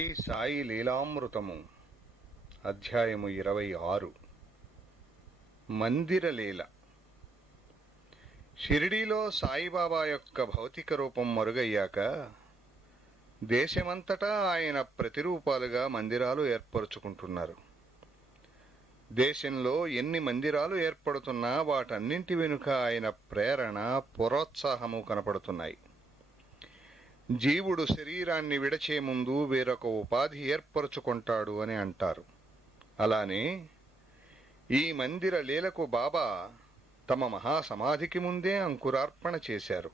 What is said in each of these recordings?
శ్రీ సాయి లీలామృతము అధ్యాయము 26 మందిరలీల. షిరిడీలో సాయిబాబా యొక్క భౌతిక రూపం మరుగయ్యాక దేశమంతటా ఆయన ప్రతిరూపాలుగా మందిరాలు ఏర్పరుచుకుంటున్నారు. దేశంలో ఎన్ని మందిరాలు ఏర్పడుతున్నా వాటన్నింటి వెనుక ఆయన ప్రేరణ, ప్రోత్సాహము కనపడుతున్నాయి. జీవుడు శరీరాన్ని విడచే ముందు వేరొక ఉపాధి ఏర్పరుచుకుంటాడు అని అంటారు. అలానే ఈ మందిర లీలకు బాబా తమ మహాసమాధికి ముందే అంకురార్పణ చేశారు.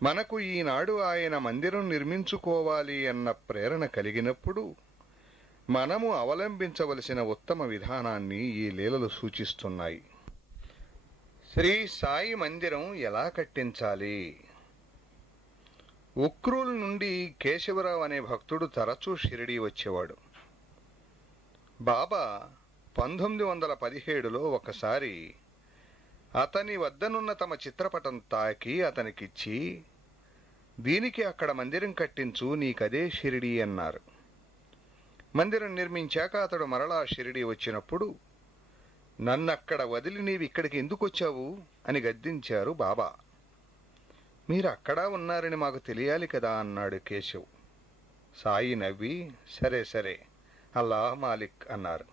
మనకు ఈనాడు ఆయన మందిరం నిర్మించుకోవాలి అన్న ప్రేరణ కలిగినప్పుడు మనము అవలంబించవలసిన ఉత్తమ విధానాన్ని ఈ లీలలు సూచిస్తున్నాయి. శ్రీ సాయి మందిరం ఎలా కట్టించాలి? ఉక్రూల్ నుండి కేశవరావు అనే భక్తుడు తరచూ షిరిడీ వచ్చేవాడు. బాబా 1917లో ఒకసారి అతని వద్దనున్న తమ చిత్రపటం తాకి అతనికిచ్చి, దీనికి అక్కడ మందిరం కట్టించు, నీకదే షిరిడీ అన్నారు. మందిరం నిర్మించాక అతడు మరలా షిరిడీ వచ్చినప్పుడు, నన్నక్కడ వదిలి నీవిక్కడికి ఎందుకు వచ్చావు అని గద్దించారు బాబా. మీరు అక్కడా ఉన్నారని మాకు తెలియాలి కదా అన్నాడు కేశవ్. సాయి నవ్వి, సరే సరే, అల్లాహ్ మాలిక్ అన్నారు.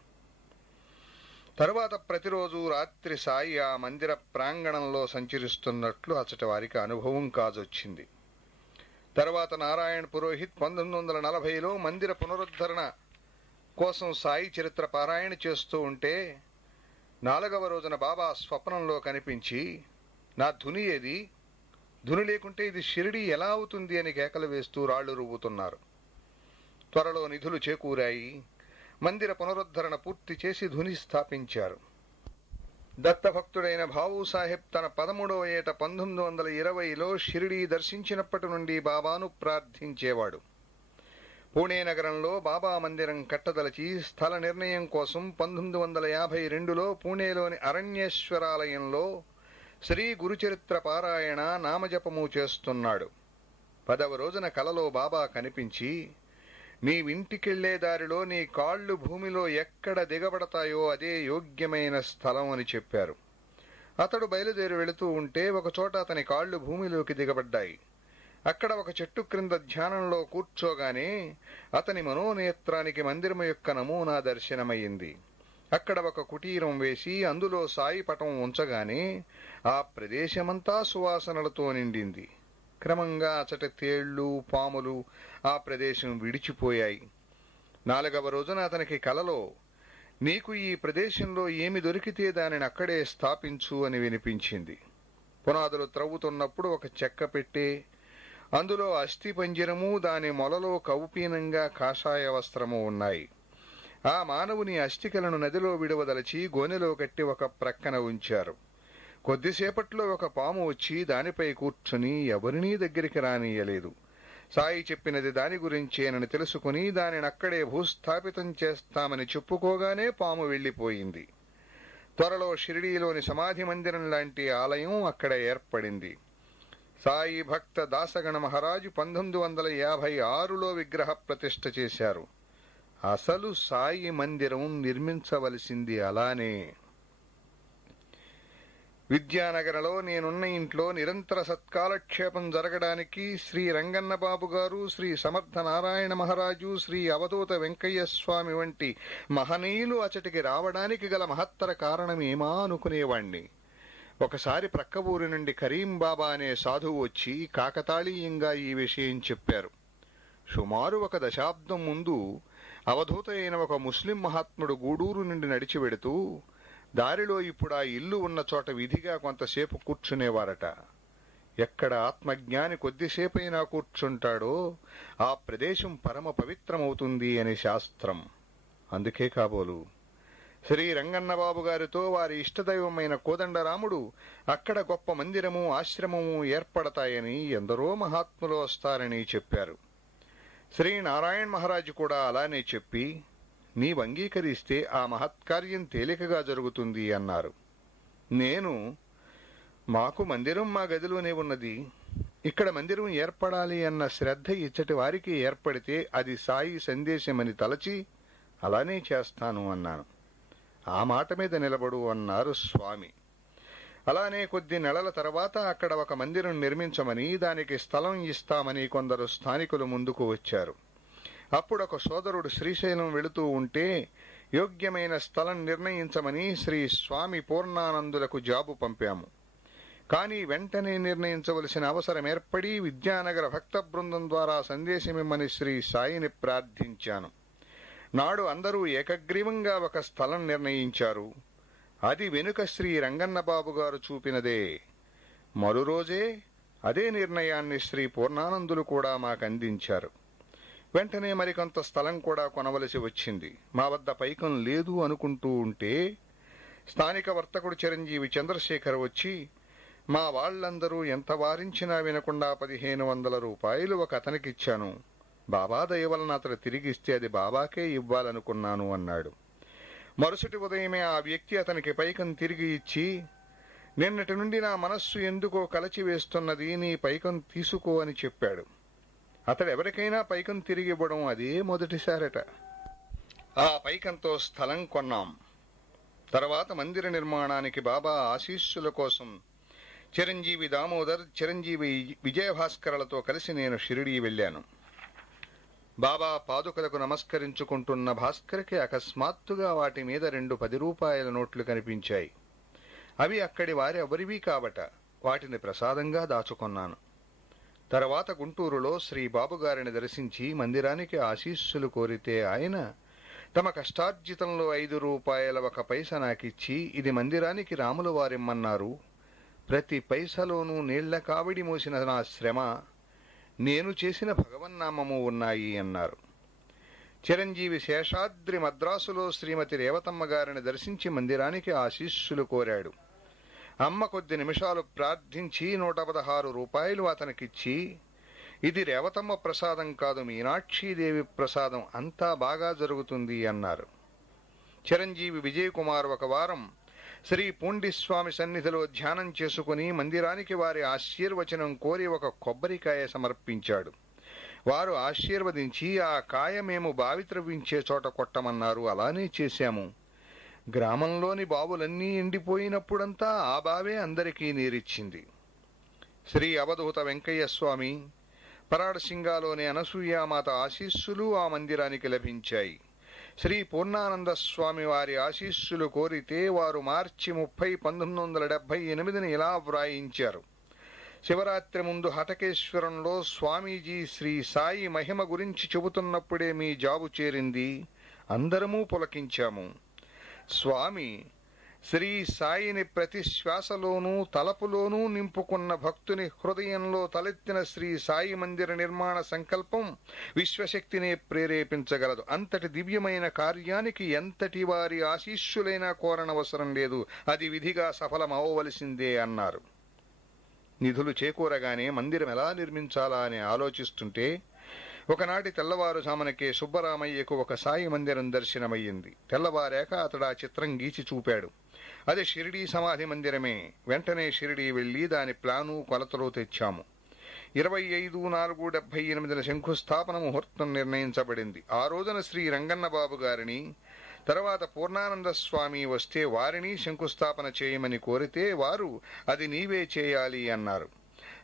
తరువాత ప్రతిరోజు రాత్రి సాయి ఆ మందిర ప్రాంగణంలో సంచరిస్తున్నట్లు అచ్చటి వారికి అనుభవం కాజొచ్చింది. తర్వాత నారాయణ్ పురోహిత్ 1940లో మందిర పునరుద్ధరణ కోసం సాయి చరిత్ర పారాయణ చేస్తూ ఉంటే 4వ రోజున బాబా స్వప్నంలో కనిపించి, నా ధుని ఏది? ధుని లేకుంటే ఇది షిరిడీ ఎలా అవుతుంది అని కేకలు వేస్తూ రాళ్లు రువ్వుతున్నారు. త్వరలో నిధులు చేకూరాయి. మందిర పునరుద్ధరణ పూర్తి చేసి ధుని స్థాపించారు. దత్తభక్తుడైన భావు సాహెబ్ తన 13వ ఏట 1920లో షిరిడీ దర్శించినప్పటి నుండి బాబాను ప్రార్థించేవాడు. పూణే నగరంలో బాబా మందిరం కట్టదలచి స్థల నిర్ణయం కోసం 1952లో పూణేలోని అరణ్యేశ్వరాలయంలో శ్రీ గురుచరిత్ర పారాయణ నామజపము చేస్తున్నాడు. 10వ రోజున కలలో బాబా కనిపించి, నీవింటికెళ్లే దారిలో నీ కాళ్లు భూమిలో ఎక్కడ దిగబడతాయో అదే యోగ్యమైన స్థలం అని చెప్పారు. అతడు బయలుదేరి వెళుతూ ఉంటే ఒకచోట అతని కాళ్లు భూమిలోకి దిగబడ్డాయి. అక్కడ ఒక చెట్టు క్రింద ధ్యానంలో కూర్చోగానే అతని మనోనేత్రానికి మందిరము యొక్క నమూనా దర్శనమయ్యింది. అక్కడ ఒక కుటీరం వేసి అందులో సాయి పటం ఉంచగానే ఆ ప్రదేశమంతా సువాసనలతో నిండింది. క్రమంగా అచట తేళ్లు, పాములు ఆ ప్రదేశం విడిచిపోయాయి. 4వ రోజున అతనికి కలలో, నీకు ఈ ప్రదేశంలో ఏమి దొరికితే దానిని అక్కడే స్థాపించు అని వినిపించింది. పునాదులు త్రవ్వుతున్నప్పుడు ఒక చెక్క పెట్టే, అందులో అస్థి పంజరము, దాని మొలలో కౌపీనంగా కాషాయ వస్త్రము ఉన్నాయి. ఆ మానవుని అస్థికలను నదిలో విడువదలచి గోనెలో కట్టి ఒక ప్రక్కన ఉంచారు. కొద్దిసేపట్లో ఒక పాము వచ్చి దానిపై కూర్చుని ఎవరినీ దగ్గరికి రానియలేదు. సాయి చెప్పినది దాని గురించేనని తెలుసుకుని దానిని అక్కడే భూస్థాపితం చేస్తామని చెప్పుకోగానే పాము వెళ్లిపోయింది. త్వరలో షిరిడీలోని సమాధి మందిరం లాంటి ఆలయం అక్కడ ఏర్పడింది. సాయి భక్త దాసగణ మహారాజు 1956లో విగ్రహ ప్రతిష్ఠ చేశారు. అసలు సాయి మందిరం నిర్మించవలసింది అలానే. విద్యానగర్లో నేనున్న ఇంట్లో నిరంతర సత్కాలక్షేపం జరగడానికి శ్రీ రంగన్నబాబు గారు, శ్రీ సమర్థ నారాయణ మహారాజు, శ్రీ అవధూత వెంకయ్య స్వామి వంటి మహనీయులు అచటికి రావడానికి గల మహత్తర కారణమేమా అనుకునేవాణ్ణి. ఒకసారి ప్రక్క ఊరి నుండి కరీం బాబా అనే సాధువు వచ్చి కాకతాళీయంగా ఈ విషయం చెప్పారు. సుమారు 1 దశాబ్దం ముందు అవధూత అయిన ఒక ముస్లిం మహాత్ముడు గూడూరు నుండి నడిచి వెడుతూ దారిలో ఇప్పుడు ఆ ఇల్లు ఉన్న చోట విధిగా కొంతసేపు కూర్చునేవారట. ఎక్కడ ఆత్మజ్ఞాని కొద్దిసేపైనా కూర్చుంటాడో ఆ ప్రదేశం పరమ పవిత్రమవుతుంది అని శాస్త్రం. అందుకే కాబోలు శ్రీ రంగన్నబాబు గారితో వారి ఇష్టదైవమైన కోదండరాముడు అక్కడ గొప్ప మందిరము, ఆశ్రమము ఏర్పడతాయని, ఎందరో మహాత్ములు వస్తారని చెప్పారు. శ్రీ నారాయణ్ మహారాజు కూడా అలానే చెప్పి, నీవు అంగీకరిస్తే ఆ మహత్కార్యం తేలికగా జరుగుతుంది అన్నారు. నేను, మాకు మందిరం మా గదిలోనే ఉన్నది, ఇక్కడ మందిరం ఏర్పడాలి అన్న శ్రద్ధ ఇచ్చటి వారికి ఏర్పడితే అది సాయి సందేశమని తలచి అలానే చేస్తాను అన్నాను. ఆ మాట మీద నిలబడు అన్నారు స్వామి. అలానే కొద్ది నెలల తర్వాత అక్కడ ఒక మందిరం నిర్మించమని, దానికి స్థలం ఇస్తామని కొందరు స్థానికులు ముందుకు వచ్చారు. అప్పుడొక సోదరుడు శ్రీశైలం వెళుతూ ఉంటే యోగ్యమైన స్థలం నిర్ణయించమని శ్రీ స్వామి పూర్ణానందులకు జాబు పంపాము. కానీ వెంటనే నిర్ణయించవలసిన అవసరం ఏర్పడి విద్యానగర భక్త బృందం ద్వారా సందేశమిమ్మని శ్రీ సాయిని ప్రార్థించాను. నాడు అందరూ ఏకగ్రీవంగా ఒక స్థలం నిర్ణయించారు. అది వెనుక శ్రీ రంగన్నబాబు గారు చూపినదే. మరురోజే అదే నిర్ణయాన్ని శ్రీ పూర్ణానందులు కూడా మాకందించారు. వెంటనే మరికొంత స్థలం కూడా కొనవలసి వచ్చింది. మా వద్ద పైకం లేదు అనుకుంటూ ఉంటే స్థానిక వర్తకుడు చిరంజీవి చంద్రశేఖర్ వచ్చి, మా వాళ్లందరూ ఎంత వారించినా వినకుండా 1500 రూపాయలు ఒక అతనికిచ్చాను. బాబా దయవలన అతడు తిరిగిస్తే అది బాబాకే ఇవ్వాలనుకున్నాను అన్నాడు. మరుసటి ఉదయమే ఆ వ్యక్తి అతనికి పైకం తిరిగి ఇచ్చి, నిన్నటి నుండి నా మనస్సు ఎందుకో కలచి వేస్తున్నది, నీ పైకం తీసుకో అని చెప్పాడు. అతడు ఎవరికైనా పైకం తిరిగి ఇవ్వడం అదే మొదటిసారట. ఆ పైకంతో స్థలం కొన్నాం. తర్వాత మందిర నిర్మాణానికి బాబా ఆశీస్సుల కోసం చిరంజీవి దామోదర్, చిరంజీవి విజయభాస్కర్లతో కలిసి నేను షిరిడీ వెళ్ళాను. బాబా పాదుకలకు నమస్కరించుకుంటున్న భాస్కర్కి అకస్మాత్తుగా వాటి మీద 2 10 రూపాయల నోట్లు కనిపించాయి. అవి అక్కడి వారి ఎవరివీ కాబట వాటిని ప్రసాదంగా దాచుకున్నాను. తర్వాత గుంటూరులో శ్రీ బాబుగారిని దర్శించి మందిరానికి ఆశీస్సులు కోరితే ఆయన తమ కష్టార్జితంలో 5 రూపాయల 1 పైస నాకిచ్చి, ఇది మందిరానికి రాముల వారిమ్మన్నారు. ప్రతి పైసలోనూ నీళ్ల కావిడి మోసిన నా శ్రమ, నేను చేసిన భగవన్నామము ఉన్నాయి అన్నారు. చిరంజీవి శేషాద్రి మద్రాసులో శ్రీమతి రేవతమ్మ గారిని దర్శించి మందిరానికి ఆశీస్సులు కోరాడు. అమ్మ కొద్ది నిమిషాలు ప్రార్థించి 116 రూపాయలు అతనికిచ్చి, ఇది రేవతమ్మ ప్రసాదం కాదు, మీనాక్షీదేవి ప్రసాదం, అంతా బాగా జరుగుతుంది అన్నారు. చిరంజీవి విజయ్ కుమార్ ఒక వారం శ్రీ పూండిస్వామి సన్నిధిలో ధ్యానం చేసుకుని మందిరానికి వారి ఆశీర్వచనం కోరి ఒక కొబ్బరికాయ సమర్పించాడు. వారు ఆశీర్వదించి, ఆ కాయ మేము బావి త్రవ్వించే చోట కొట్టమన్నారు. అలానే చేశాము. గ్రామంలోని బావులన్నీ ఎండిపోయినప్పుడంతా ఆ బావే అందరికీ నీరిచ్చింది. శ్రీ అవధూత వెంకయ్య స్వామి, పరాడసింగాలోని అనసూయామాత ఆశీస్సులు ఆ మందిరానికి లభించాయి. శ్రీ పూర్ణానంద స్వామి వారి ఆశీస్సులు కోరితే వారు మార్చి 30, 1978 ఇలా వ్రాయించారు. శివరాత్రి ముందు హటకేశ్వరంలో స్వామీజీ శ్రీ సాయి మహిమ గురించి చెబుతున్నప్పుడే మీ జాబు చేరింది. అందరమూ పులకించాము. స్వామి శ్రీ సాయిని ప్రతి శ్వాసలోనూ తలపులోనూ నింపుకున్న భక్తుని హృదయంలో తలెత్తిన శ్రీ సాయి మందిర నిర్మాణ సంకల్పం విశ్వశక్తినే ప్రేరేపించగలదు. అంతటి దివ్యమైన కార్యానికి ఎంతటి వారి ఆశీస్సులైనా కోరనవసరం లేదు. అది విధిగా సఫలమవవలసిందే అన్నారు. నిధులు చేకూరగానే మందిరం ఎలా నిర్మించాలా అని ఆలోచిస్తుంటే ఒకనాటి తెల్లవారుజామునకే సుబ్బరామయ్యకు ఒక సాయి మందిరం దర్శనమయ్యింది. తెల్లవారాక అతడు ఆ చిత్రం గీచి చూపాడు. అది షిరిడీ సమాధి మందిరమే. వెంటనే షిరిడీ వెళ్లి దాని ప్లాను కొలతలు తెచ్చాము. 25/4/78 శంకుస్థాపన ముహూర్తం నిర్ణయించబడింది. ఆ రోజున శ్రీ రంగన్నబాబు గారిని, తర్వాత పూర్ణానంద స్వామి వస్తే వారిని శంకుస్థాపన చేయమని కోరితే వారు అది నీవే చేయాలి అన్నారు.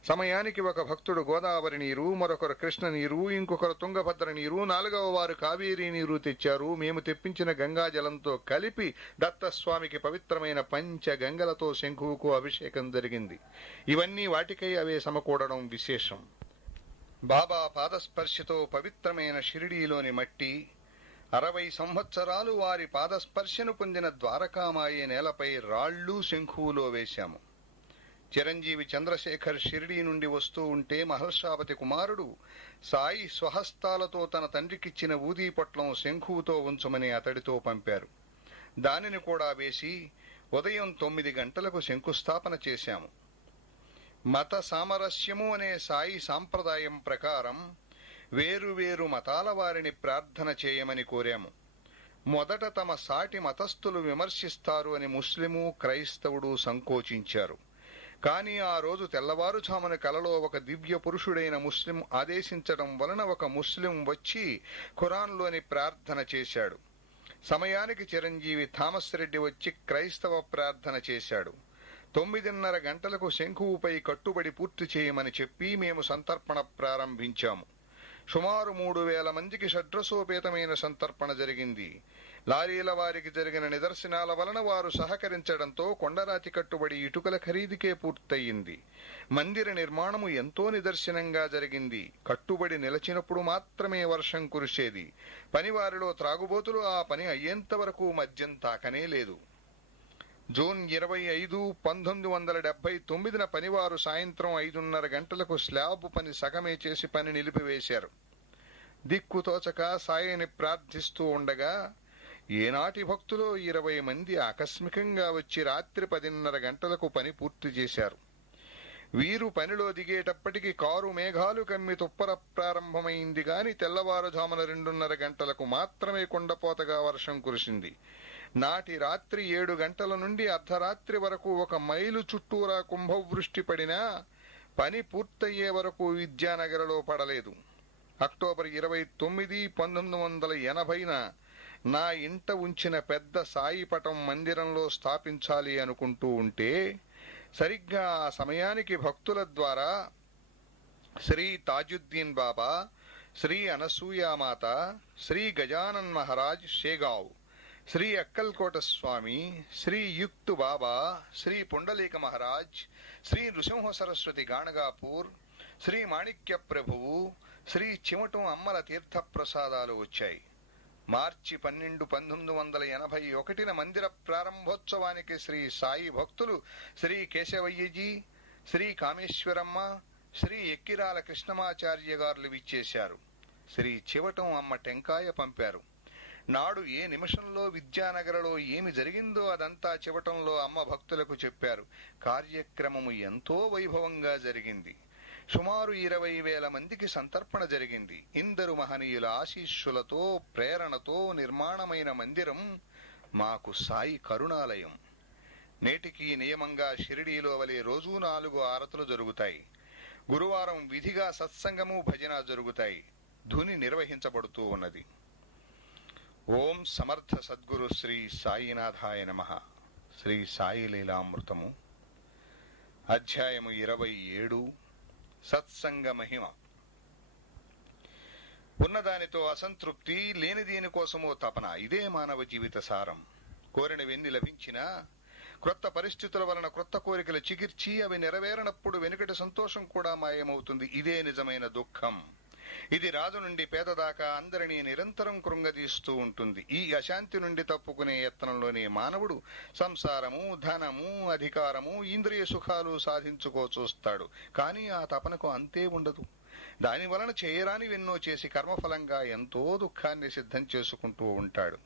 సమయానికి ఒక భక్తుడు గోదావరి నీరు, మరొకరు కృష్ణ నీరు, ఇంకొకరు తుంగభద్ర నీరు, 4వ వారు కావేరీ నీరు తెచ్చారు. మేము తెప్పించిన గంగాజలంతో కలిపి దత్తస్వామికి పవిత్రమైన పంచగంగలతో శంఖువుకు అభిషేకం జరిగింది. ఇవన్నీ వాటికై అవే సమకూడడం విశేషం. బాబా పాదస్పర్శతో పవిత్రమైన షిరిడీలోని మట్టి 60 సంవత్సరాలు వారి పాదస్పర్శను పొందిన ద్వారకామాయి నేలపై రాళ్లు శంఖువులో వేశాము. చిరంజీవి చంద్రశేఖర్ షిరిడీ నుండి వస్తూ ఉంటే మహర్షాపతి కుమారుడు సాయి స్వహస్తాలతో తన తండ్రికిచ్చిన ఊదీ పొట్లం శంఖువుతో ఉంచమని అతడితో పంపారు. దానిని కూడా వేసి ఉదయం 9 గంటలకు శంకుస్థాపన చేశాము. మత సామరస్యము అనే సాయి సాంప్రదాయం ప్రకారం వేరువేరు మతాల వారిని ప్రార్థన చేయమని కోరాము. మొదట తమ సాటి మతస్థులు విమర్శిస్తారు అని ముస్లిము, క్రైస్తవుడు సంకోచించారు. కాని ఆ రోజు తెల్లవారుజామున కలలో ఒక దివ్య పురుషుడైన ముస్లిం ఆదేశించడం వలన ఒక ముస్లిం వచ్చి ఖురాన్లోని ప్రార్థన చేశాడు. సమయానికి చిరంజీవి థామస్ రెడ్డి వచ్చి క్రైస్తవ ప్రార్థన చేశాడు. 9:30 గంటలకు శంఖువుపై కట్టుబడి పూర్తి చేయమని చెప్పి మేము సంతర్పణ ప్రారంభించాము. సుమారు 3,000 మందికి షడ్రసోపేతమైన సంతర్పణ జరిగింది. లారీల వారికి జరిగిన నిదర్శనాల వలన వారు సహకరించడంతో కొండరాతి కట్టుబడి ఇటుకల ఖరీదుకే పూర్తయింది. మందిర నిర్మాణము ఎంతో నిదర్శనంగా జరిగింది. కట్టుబడి నిలచినప్పుడు మాత్రమే వర్షం కురిసేది. పనివారిలో త్రాగుబోతులు ఆ పని అయ్యేంత వరకు మద్యం తాకనే లేదు. జూన్ 25, 1979న పనివారు సాయంత్రం 5:30 గంటలకు స్లాబ్ పని సగమే చేసి పని నిలిపివేశారు. దిక్కుతోచక సాయిని ప్రార్థిస్తూ ఉండగా ఏనాటి భక్తులో 20 మంది ఆకస్మికంగా వచ్చి రాత్రి 10:30 గంటలకు పని పూర్తి చేశారు. వీరు పనిలో దిగేటప్పటికి కారు మేఘాలు కమ్మి తుప్పర ప్రారంభమైంది గాని తెల్లవారుజామున 2:30 గంటలకు మాత్రమే కొండపోతగా వర్షం కురిసింది. నాటి రాత్రి 7 గంటల నుండి అర్ధరాత్రి వరకు 1 మైలు చుట్టూరా కుంభవృష్టి పడినా పని పూర్తయ్యే వరకు విద్యానగర్లో పడలేదు. అక్టోబర్ 29, 1980న నా ఇంట ఉంచిన పెద్ద సాయి పటం మందిరంలో స్థాపించాలి అనుకుంటూ ఉంటే సరిగ్గా ఆ సమయానికి భక్తుల ద్వారా శ్రీ తాజుద్దీన్ బాబా, శ్రీ అనసూయామాత, శ్రీ గజానన్ మహారాజ్ షేగావ్, శ్రీ అక్కల్కోట స్వామి, శ్రీ యుక్తు బాబా, శ్రీ పుండలీక మహారాజ్, శ్రీ నృసింహ సరస్వతి గాణగాపూర్, శ్రీ మాణిక్య ప్రభువు, శ్రీ చిమటం అమ్మల తీర్థ ప్రసాదాలు వచ్చాయి. మార్చి 12, 1981న మందిర ప్రారంభోత్సవానికి శ్రీ సాయి భక్తులు శ్రీ కేశవయ్యజీ, శ్రీ కామేశ్వరమ్మ, శ్రీ ఎక్కిరాల కృష్ణమాచార్య గారులు విచ్చేశారు. శ్రీ చివటం అమ్మ టెంకాయ పంపారు. నాడు ఏ నిమిషంలో విద్యానగర్లో ఏమి జరిగిందో అదంతా చివటంలో అమ్మ భక్తులకు చెప్పారు. కార్యక్రమము ఎంతో వైభవంగా జరిగింది. సుమారు 20,000 మందికి సంతర్పణ జరిగింది. ఇందరు మహనీయుల ఆశీస్సులతో ప్రేరణతో నిర్మాణమైన మందిరం మాకు సాయి కరుణాలయం. నేటికి నియమంగా షిరిడీలో వలె రోజూ 4 ఆరతులు జరుగుతాయి. గురువారం విధిగా సత్సంగము భజన జరుగుతాయి. ధుని నిర్వహించబడుతూ ఉన్నది. ఓం సమర్థ సద్గురు శ్రీ సాయినాథాయ నమః. శ్రీ సాయి లీలామృతము, అధ్యాయము 27. సత్సంగ మహిమ. ఉన్నదానితో అసంతృప్తి, లేని దీనికోసమో తపన, ఇదే మానవ జీవిత సారం. కోరినవెన్ని లభించినా క్రొత్త పరిస్థితుల వలన క్రొత్త కోరికలు చిగిర్చి అవి నెరవేరనప్పుడు వెనుకటి సంతోషం కూడా మాయమవుతుంది. ఇదే నిజమైన దుఃఖం. ఇది రాజు నుండి పేద దాకా అందరినీ నిరంతరం కృంగదీస్తూ ఉంటుంది. ఈ అశాంతి నుండి తప్పుకునే యత్నంలోనే మానవుడు సంసారము, ధనము, అధికారము, ఇంద్రియ సుఖాలు సాధించుకో చూస్తాడు. కానీ ఆ తపనకు అంతే ఉండదు. దాని వలన చేయరానివెన్నో చేసి కర్మఫలంగా ఎంతో దుఃఖాన్ని సిద్ధం చేసుకుంటూ ఉంటాడు.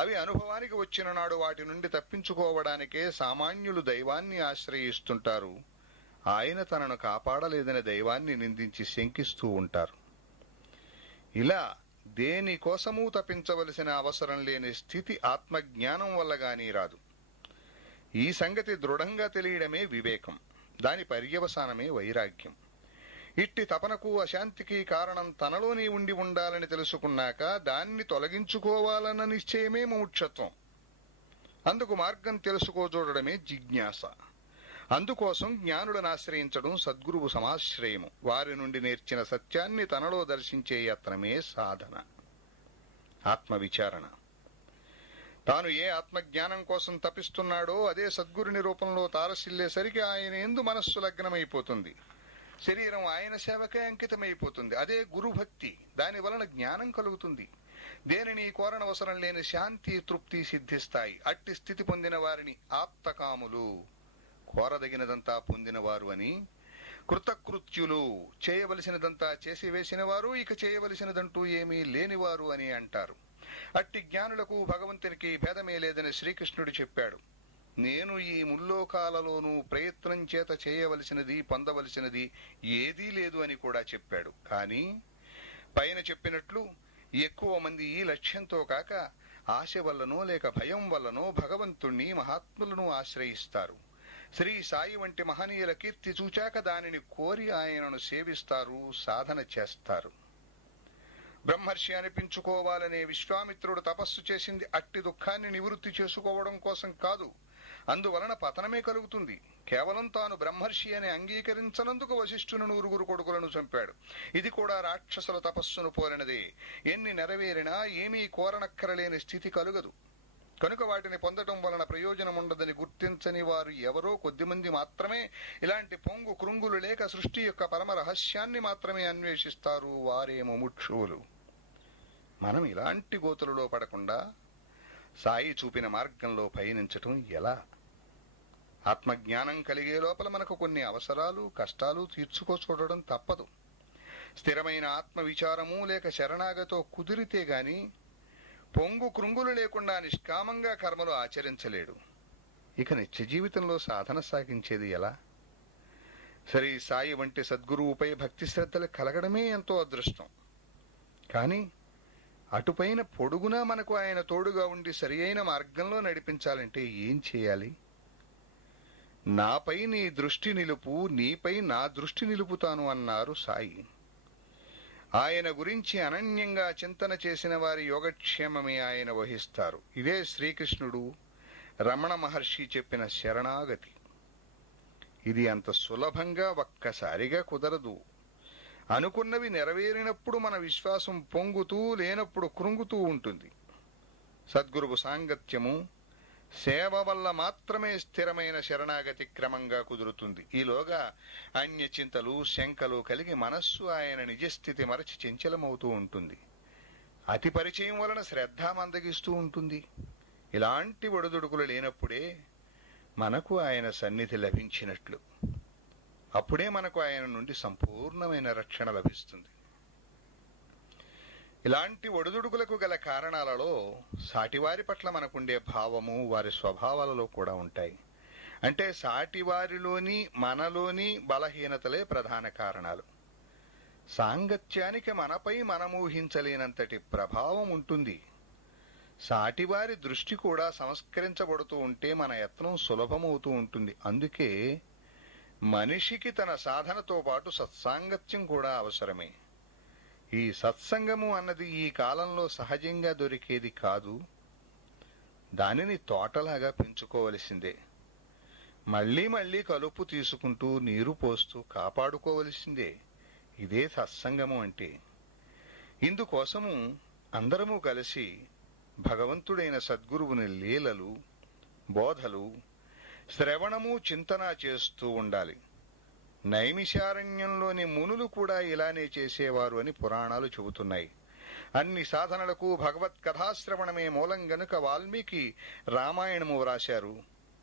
అవి అనుభవానికి వచ్చిన నాడు వాటి నుండి తప్పించుకోవడానికే సామాన్యులు దైవాన్ని ఆశ్రయిస్తుంటారు. ఆయన తనను కాపాడలేదని దైవాన్ని నిందించి శంకిస్తూ ఉంటారు. ఇలా దేనికోసమూ తప్పించవలసిన అవసరం లేని స్థితి ఆత్మజ్ఞానం వల్ల గానీ రాదు. ఈ సంగతి దృఢంగా తెలియడమే వివేకం. దాని పర్యవసానమే వైరాగ్యం. ఇట్టి తపనకు అశాంతికి కారణం తనలోనే ఉండి ఉండాలని తెలుసుకున్నాక దాన్ని తొలగించుకోవాలన్న నిశ్చయమే ముముక్షత్వం. అందుకు మార్గం తెలుసుకోజూడడమే జిజ్ఞాస. అందుకోసం జ్ఞానులను ఆశ్రయించడం సద్గురువు సమాశ్రయము. వారి నుండి నేర్చిన సత్యాన్ని తనలో దర్శించే యత్నమే సాధన, ఆత్మవిచారణ. తాను ఏ ఆత్మజ్ఞానం కోసం తపిస్తున్నాడో అదే సద్గురుని రూపంలో తారసిల్లేసరికి ఆయన యందు మనస్సు లగ్నమైపోతుంది. శరీరం ఆయన సేవకే అంకితమైపోతుంది. అదే గురుభక్తి. దాని వలన జ్ఞానం కలుగుతుంది. దేనిని కోరనవసరం లేని శాంతి, తృప్తి సిద్ధిస్తాయి. అట్టి స్థితి పొందిన వారిని ఆప్తకాములు, కోరదగినదంతా పొందినవారు అని, కృతకృత్యులు, చేయవలసినదంతా చేసివేసిన వారు, ఇక చేయవలసినదంటూ ఏమీ లేనివారు అని అంటారు. అట్టి జ్ఞానులకు భగవంతునికి భేదమే లేదని శ్రీకృష్ణుడు చెప్పాడు. నేను ఈ ముల్లోకాలలోనూ ప్రయత్నం చేత చేయవలసినది, పొందవలసినది ఏదీ లేదు అని కూడా చెప్పాడు. కానీ పైన చెప్పినట్లు ఎక్కువ మంది ఈ లక్ష్యంతో కాక ఆశ వల్లనో లేక భయం వల్లనో భగవంతుణ్ణి, మహాత్ములను ఆశ్రయిస్తారు. శ్రీ సాయి వంటి మహనీయుల కీర్తి చూచాక దానిని కోరి ఆయనను సేవిస్తారు, సాధన చేస్తారు. బ్రహ్మర్షి అనిపించుకోవాలనే విశ్వామిత్రుడు తపస్సు చేసింది అట్టి దుఃఖాన్ని నివృత్తి చేసుకోవడం కోసం కాదు. అందువలన పతనమే కలుగుతుంది. కేవలం తాను బ్రహ్మర్షి అని అంగీకరించనందుకు వశిష్ఠుని 9 కొడుకులను చంపాడు. ఇది కూడా రాక్షసుల తపస్సును పోలినదే. ఎన్ని నెరవేరినా ఏమీ కోరనక్కరలేని స్థితి కలుగదు. కనుక వాటిని పొందటం వలన ప్రయోజనం ఉండదని గుర్తించని వారు ఎవరో కొద్దిమంది మాత్రమే ఇలాంటి పొంగు కృంగులు లేక సృష్టి యొక్క పరమ రహస్యాన్ని మాత్రమే అన్వేషిస్తారు. వారే ముముక్షువులు. మనం ఇలాంటి గోతులలో పడకుండా సాయి చూపిన మార్గంలో పయనించటం ఎలా? ఆత్మజ్ఞానం కలిగే లోపల మనకు కొన్ని అవసరాలు, కష్టాలు తీర్చుకోచూడడం తప్పదు. స్థిరమైన ఆత్మ విచారము లేక శరణాగతో కుదిరితే గాని పొంగు కృంగులు లేకుండా నిష్కామంగా కర్మలు ఆచరించలేడు. ఇక నిత్య జీవితంలో సాధన సాగించేది ఎలా? శ్రీ సాయి వంటి సద్గురువుపై భక్తి శ్రద్ధలు కలగడమే ఎంతో అదృష్టం. కానీ అటుపైన పొడుగునా మనకు ఆయన తోడుగా ఉండి సరి అయిన మార్గంలో నడిపించాలంటే ఏం చేయాలి? నాపై నీ దృష్టి నిలుపు, నీపై నా దృష్టి నిలుపుతాను అన్నారు సాయి. ఆయన గురించి అనన్యంగా చింతన చేసిన వారి యోగక్షేమమే ఆయన వహిస్తారు. ఇదే శ్రీకృష్ణుడు, రమణ మహర్షి చెప్పిన శరణాగతి. ఇది అంత సులభంగా ఒక్కసారిగా కుదరదు. అనుకున్నవి నెరవేరినప్పుడు మన విశ్వాసం పొంగుతూ, లేనప్పుడు కృంగుతూ ఉంటుంది. సద్గురువు సాంగత్యము, సేవ వల్ల మాత్రమే స్థిరమైన శరణాగతి క్రమంగా కుదురుతుంది. ఈలోగా అన్య చింతలు, శంకలు కలిగి మనస్సు ఆయన నిజస్థితి మరచి చంచలమవుతూ ఉంటుంది. అతి పరిచయం వలన శ్రద్ధ మందగిస్తూ ఉంటుంది. ఇలాంటి ఒడిదుడుకులు లేనప్పుడే మనకు ఆయన సన్నిధి లభించినట్లు. అప్పుడే మనకు ఆయన నుండి సంపూర్ణమైన రక్షణ లభిస్తుంది. ఇలాంటి ఒడిదుడుకులకు గల కారణాలలో సాటివారి పట్ల మనకుండే భావము, వారి స్వభావాలలో కూడా ఉంటాయి. అంటే సాటివారిలోని, మనలోని బలహీనతలే ప్రధాన కారణాలు. సాంగత్యానికి మనపై మనమూహించలేనంతటి ప్రభావం ఉంటుంది. సాటివారి దృష్టి కూడా సంస్కరించబడుతూ ఉంటే మన యత్నం సులభమవుతూ ఉంటుంది. అందుకే మనిషికి తన సాధనతో పాటు సత్సాంగత్యం కూడా అవసరమే. ఈ సత్సంగము అన్నది ఈ కాలంలో సహజంగా దొరికేది కాదు. దానిని తోటలాగా పెంచుకోవలసిందే. మళ్లీ మళ్లీ కలుపు తీసుకుంటూ, నీరు పోస్తూ కాపాడుకోవలసిందే. ఇదే సత్సంగము అంటే. ఇందుకోసము అందరము కలిసి భగవంతుడైన సద్గురువుని లీలలు, బోధలు శ్రవణము, చింతన చేస్తూ ఉండాలి. నైమిషారణ్యంలోని మునులు కూడా ఇలానే చేసేవారు అని పురాణాలు చెబుతున్నాయి. అన్ని సాధనలకు భగవత్ కథాశ్రవణమే మూలం గనుక వాల్మీకి రామాయణము వ్రాశారు.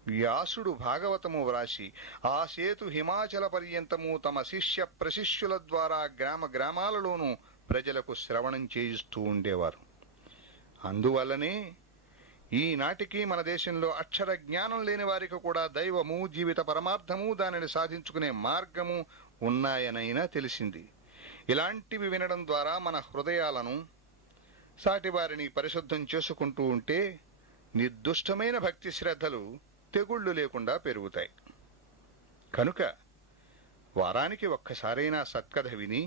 వ్యాసుడు భాగవతము వ్రాసి ఆ సేతు హిమాచల పర్యంతము తమ శిష్య ప్రశిష్యుల ద్వారా గ్రామ గ్రామాలలోనూ ప్రజలకు శ్రవణం చేయిస్తూ ఉండేవారు. అందువల్లనే ఈనాటికి మన దేశంలో అక్షర జ్ఞానం లేని వారికి కూడా దైవము, జీవిత పరమార్థము, దానిని సాధించుకునే మార్గము ఉన్నాయనైనా తెలిసింది. ఇలాంటివి వినడం ద్వారా మన హృదయాలను, సాటివారిని పరిశుద్ధం చేసుకుంటూ ఉంటే నిర్దుష్టమైన భక్తి శ్రద్ధలు తెగుళ్లు లేకుండా పెరుగుతాయి. కనుక వారానికి ఒక్కసారైనా సత్కథ విని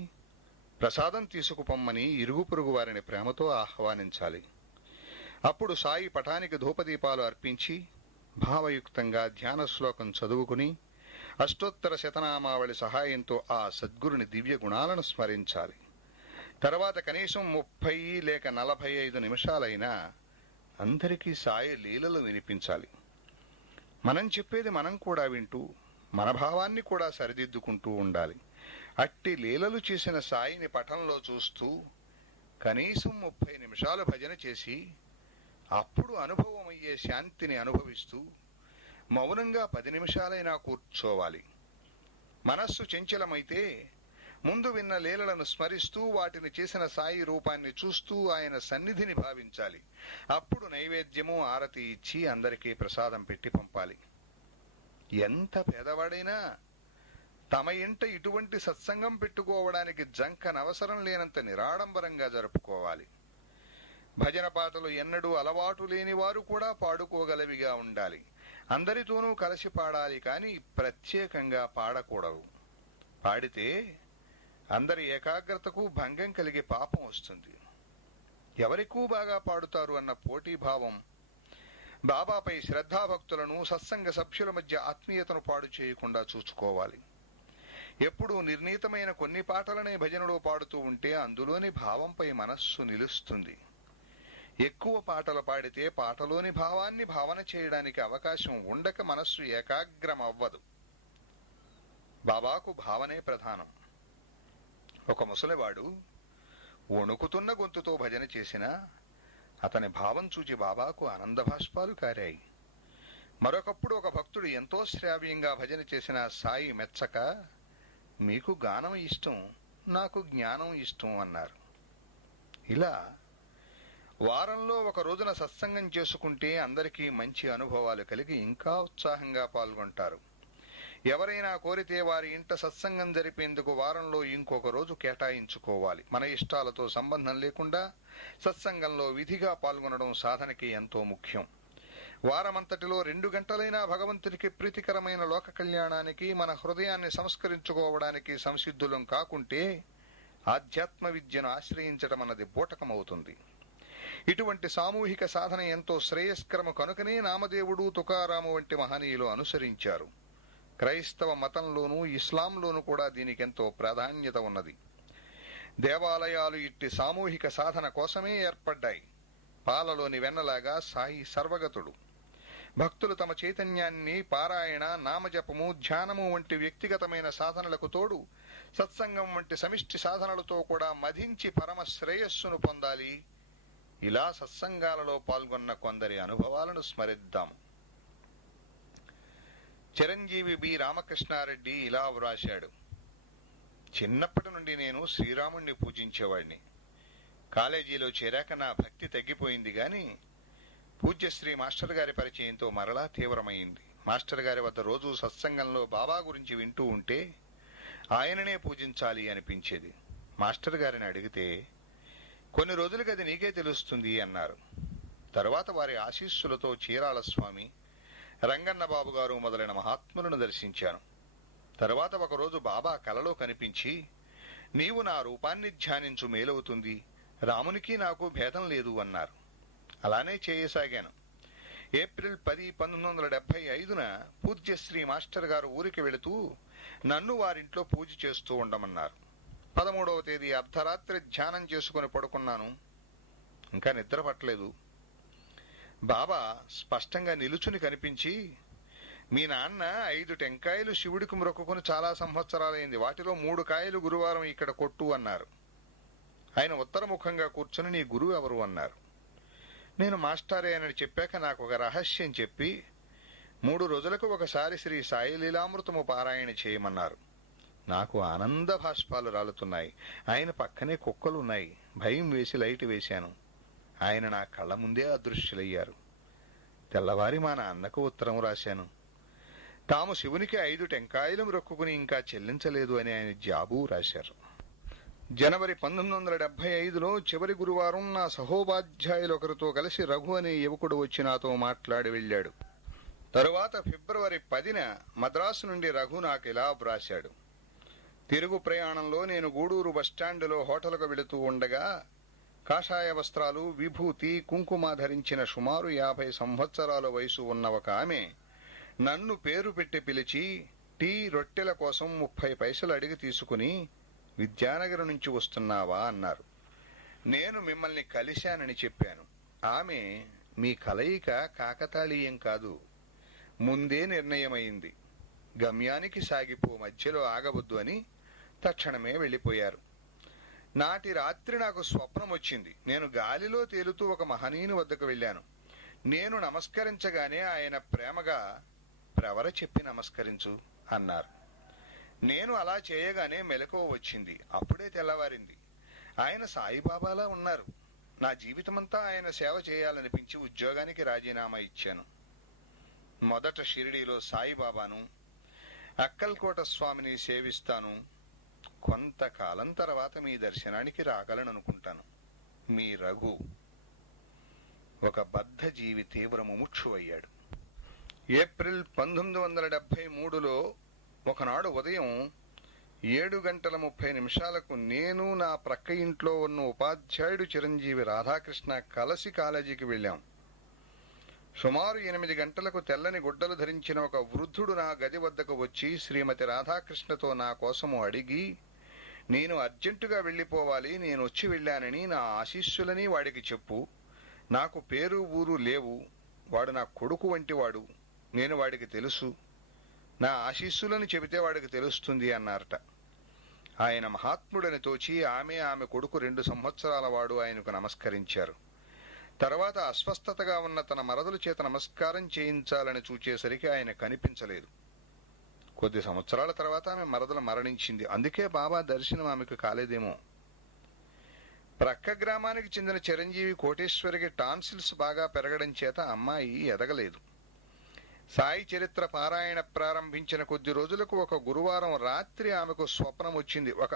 ప్రసాదం తీసుకుపొమ్మని ఇరుగు పొరుగు వారిని ప్రేమతో ఆహ్వానించాలి. అప్పుడు సాయి పటానికి ధూపదీపాలు అర్పించి భావయుక్తంగా ధ్యాన శ్లోకం చదువుకుని అష్టోత్తర శతనామావళి సహాయంతో ఆ సద్గురుని దివ్య గుణాలను స్మరించాలి. తర్వాత కనీసం 30 లేక 45 నిమిషాలైనా అందరికీ సాయి లీలలు వినిపించాలి. మనం చెప్పేది మనం కూడా వింటూ మన భావాన్ని కూడా సరిదిద్దుకుంటూ ఉండాలి. అట్టి లీలలు చేసిన సాయిని పటంలో చూస్తూ కనీసం 30 నిమిషాలు భజన చేసి అప్పుడు అనుభవమయ్యే శాంతిని అనుభవిస్తూ మౌనంగా 10 నిమిషాలైనా కూర్చోవాలి. మనస్సు చంచలమైతే ముందు విన్న లీలలను స్మరిస్తూ వాటిని చేసిన సాయి రూపాన్ని చూస్తూ ఆయన సన్నిధిని భావించాలి. అప్పుడు నైవేద్యము, ఆరతి ఇచ్చి అందరికీ ప్రసాదం పెట్టి పంపాలి. ఎంత పేదవాడైనా తమ ఇంట ఇటువంటి సత్సంగం పెట్టుకోవడానికి జంకనవసరం లేనంత నిరాడంబరంగా జరుపుకోవాలి. భజన పాటలు ఎన్నడూ అలవాటు లేని వారు కూడా పాడుకోగలవిగా ఉండాలి. అందరితోనూ కలిసి పాడాలి కాని ప్రత్యేకంగా పాడకూడదు. పాడితే అందరి ఏకాగ్రతకు భంగం కలిగే పాపం వస్తుంది. ఎవరెక్కువ బాగా పాడుతారు అన్న పోటీభావం బాబాపై శ్రద్ధాభక్తులను, సత్సంగ సభ్యుల మధ్య ఆత్మీయతను పాడు చేయకుండా చూసుకోవాలి. ఎప్పుడూ నిర్ణీతమైన కొన్ని పాటలనే భజనలో పాడుతూ ఉంటే అందులోని భావంపై మనస్సు నిలుస్తుంది. ఎక్కువ పాటలు పాడితే పాటలోని భావాన్ని భావన చేయడానికి అవకాశం ఉండక మనస్సు ఏకాగ్రం అవ్వదు. బాబాకు భావనే ప్రధానం. ఒక ముసలివాడు వణుకుతున్న గొంతుతో భజన చేసినా అతని భావం చూచి బాబాకు ఆనందభాష్పాలు కారాయి. మరొకప్పుడు ఒక భక్తుడు ఎంతో శ్రావ్యంగా భజన చేసిన సాయి మెచ్చక, మీకు గానం ఇష్టం, నాకు జ్ఞానం ఇష్టం అన్నారు. ఇలా వారంలో ఒక రోజున సత్సంగం చేసుకుంటే అందరికీ మంచి అనుభవాలు కలిగి ఇంకా ఉత్సాహంగా పాల్గొంటారు. ఎవరైనా కోరితే వారి ఇంట సత్సంగం జరిపేందుకు వారంలో ఇంకొక రోజు కేటాయించుకోవాలి. మన ఇష్టాలతో సంబంధం లేకుండా సత్సంగంలో విధిగా పాల్గొనడం సాధనకి ఎంతో ముఖ్యం. వారమంతటిలో 2 గంటలైనా భగవంతునికి ప్రీతికరమైన లోక కళ్యాణానికి, మన హృదయాన్ని సంస్కరించుకోవడానికి సంసిద్ధులం కాకుంటే ఆధ్యాత్మ విద్యను ఆశ్రయించడం అన్నది బూటకమవుతుంది. ఇటువంటి సామూహిక సాధన ఎంతో శ్రేయస్కరము కనుకనే నామదేవుడు, తుకారాము వంటి మహనీయులు అనుసరించారు. క్రైస్తవ మతంలోనూ ఇస్లాంలోనూ కూడా దీనికెంతో ప్రాధాన్యత ఉన్నది. దేవాలయాలు ఇట్టి సామూహిక సాధన కోసమే ఏర్పడ్డాయి. పాలలోని వెన్నలాగా సాయి సర్వగతుడు. భక్తులు తమ చైతన్యాన్ని పారాయణ, నామజపము, ధ్యానము వంటి వ్యక్తిగతమైన సాధనలకు తోడు సత్సంగం వంటి సమిష్టి సాధనలతో కూడా మధించి పరమ శ్రేయస్సును పొందాలి. ఇలా సత్సంగాలలో పాల్గొన్న కొందరి అనుభవాలను స్మరిద్దాము. చిరంజీవి బి రామకృష్ణారెడ్డి ఇలా వ్రాశాడు. చిన్నప్పటి నుండి నేను శ్రీరాముణ్ణి పూజించేవాడిని. కాలేజీలో చేరాక నా భక్తి తగ్గిపోయింది గాని పూజ్యశ్రీ మాస్టర్ గారి పరిచయంతో మరలా తీవ్రమైంది. మాస్టర్ గారి వద్ద రోజు సత్సంగంలో బాబా గురించి వింటూ ఉంటే ఆయననే పూజించాలి అనిపించేది. మాస్టర్ గారిని అడిగితే కొన్ని రోజులకి అది నీకే తెలుస్తుంది అన్నారు. తరువాత వారి ఆశీస్సులతో చీరాల స్వామి, రంగన్న బాబు గారు మొదలైన మహాత్ములను దర్శించాను. తరువాత ఒకరోజు బాబా కలలో కనిపించి, నీవు నా రూపాన్ని ధ్యానించు, మేలవుతుంది, రామునికి నాకు భేదం లేదు అన్నారు. అలానే చేయసాగాను. ఏప్రిల్ 10, 1975న పూజ్యశ్రీ మాస్టర్ గారు ఊరికి వెళుతూ నన్ను వారింట్లో పూజ చేస్తూ ఉండమన్నారు. 13వ తేదీ అర్ధరాత్రి ధ్యానం చేసుకుని పడుకున్నాను. ఇంకా నిద్ర పట్టలేదు. బాబా స్పష్టంగా నిలుచుని కనిపించి, మీ నాన్న 5 టెంకాయలు శివుడికి మొక్కుకుని చాలా సంవత్సరాలైంది, వాటిలో 3 కాయలు గురువారం ఇక్కడ కొట్టు అన్నారు. ఆయన ఉత్తరముఖంగా కూర్చుని, నీ గురువు ఎవరు అన్నారు. నేను మాస్టారే అని చెప్పాక నాకు ఒక రహస్యం చెప్పి 3 రోజులకు ఒకసారి శ్రీ సాయి లీలామృతము పారాయణ చేయమన్నారు. నాకు ఆనంద భాష్పాలు రాలుతున్నాయి. ఆయన పక్కనే కుక్కలున్నాయి. భయం వేసి లైట్ వేశాను. ఆయన నా కళ్ళ ముందే అదృశ్యులయ్యారు. తెల్లవారి మా నాన్నకు ఉత్తరం రాశాను. తాము శివునికి 5 టెంకాయలు మొక్కుకుని ఇంకా చెల్లించలేదు అని ఆయన జాబు రాశారు. జనవరి 1975లో చివరి గురువారం నా సహోపాధ్యాయులు ఒకరితో కలిసి రఘు అనే యువకుడు వచ్చి నాతో మాట్లాడి వెళ్ళాడు. తరువాత ఫిబ్రవరి 10న మద్రాసు నుండి రఘు నాకు ఇలా వ్రాశాడు. తిరుగు ప్రయాణంలో నేను గూడూరు బస్టాండులో హోటల్కు వెళుతూ ఉండగా కాషాయ వస్త్రాలు, విభూతి, కుంకుమ ధరించిన సుమారు 50 సంవత్సరాల వయసు ఉన్న ఒక ఆమె నన్ను పేరు పెట్టి పిలిచి టీ, రొట్టెల కోసం 30 పైసలు అడిగి తీసుకుని, విద్యానగర్ నుంచి వస్తున్నావా అన్నారు. నేను మిమ్మల్ని కలిశానని చెప్పాను. ఆమె, మీ కలయిక కాకతాళీయం కాదు, ముందే నిర్ణయమైంది, గమ్యానికి సాగిపో, మధ్యలో ఆగవద్దు అని తక్షణమే వెళ్ళిపోయారు. నాటి రాత్రి నాకు స్వప్నం వచ్చింది. నేను గాలిలో తేలుతూ ఒక మహనీయుని వద్దకు వెళ్ళాను. నేను నమస్కరించగానే ఆయన ప్రేమగా, ప్రవర చెప్పి నమస్కరించు అన్నారు. నేను అలా చేయగానే మెలకువ వచ్చింది. అప్పుడే తెల్లవారింది. ఆయన సాయిబాబాలా ఉన్నారు. నా జీవితమంతా ఆయన సేవ చేయాలనిపించి ఉద్యోగానికి రాజీనామా ఇచ్చాను. మొదట షిరిడీలో సాయిబాబాను, అక్కల్కోట స్వామిని సేవిస్తాను. కొంతకాలం తర్వాత మీ దర్శనానికి రాగలననుకుంటాను. మీ రఘు. ఒక బద్ధ జీవి తీవ్ర ముముక్షువయ్యాడు. ఏప్రిల్ 1973లో ఒకనాడు ఉదయం 7:30 నేను నా ప్రక్క ఇంట్లో ఉన్న ఉపాధ్యాయుడు చిరంజీవి రాధాకృష్ణ కలిసి కాలేజీకి వెళ్ళాం. సుమారు 8 గంటలకు తెల్లని గుడ్డలు ధరించిన ఒక వృద్ధుడు నా గది వద్దకు వచ్చి శ్రీమతి రాధాకృష్ణతో నా కోసము అడిగి, నేను అర్జెంటుగా వెళ్ళిపోవాలి, నేను వచ్చి వెళ్ళానని నా ఆశీస్సులని వాడికి చెప్పు, నాకు పేరు ఊరు లేవు, వాడు నా కొడుకు వంటివాడు, నేను వాడికి తెలుసు, నా ఆశీస్సులను చెబితే వాడికి తెలుస్తుంది అన్నారట. ఆయన మహాత్ముడని తోచి ఆమె కొడుకు 2 సంవత్సరాల వాడు ఆయనకు నమస్కరించారు. తర్వాత అస్వస్థతగా ఉన్న తన మరదలు చేత నమస్కారం చేయించాలని చూచేసరికి ఆయన కనిపించలేదు. కొద్ది సంవత్సరాల తర్వాత ఆమె మరదలు మరణించింది. అందుకే బాబా దర్శనం ఆమెకు కాలేదేమో. ప్రక్క గ్రామానికి చెందిన చిరంజీవి కోటేశ్వరికి టాన్సిల్స్ బాగా పెరగడం చేత అమ్మాయి ఎదగలేదు. సాయి చరిత్ర పారాయణ ప్రారంభించిన కొద్ది రోజులకు ఒక గురువారం రాత్రి ఆమెకు స్వప్నం వచ్చింది. ఒక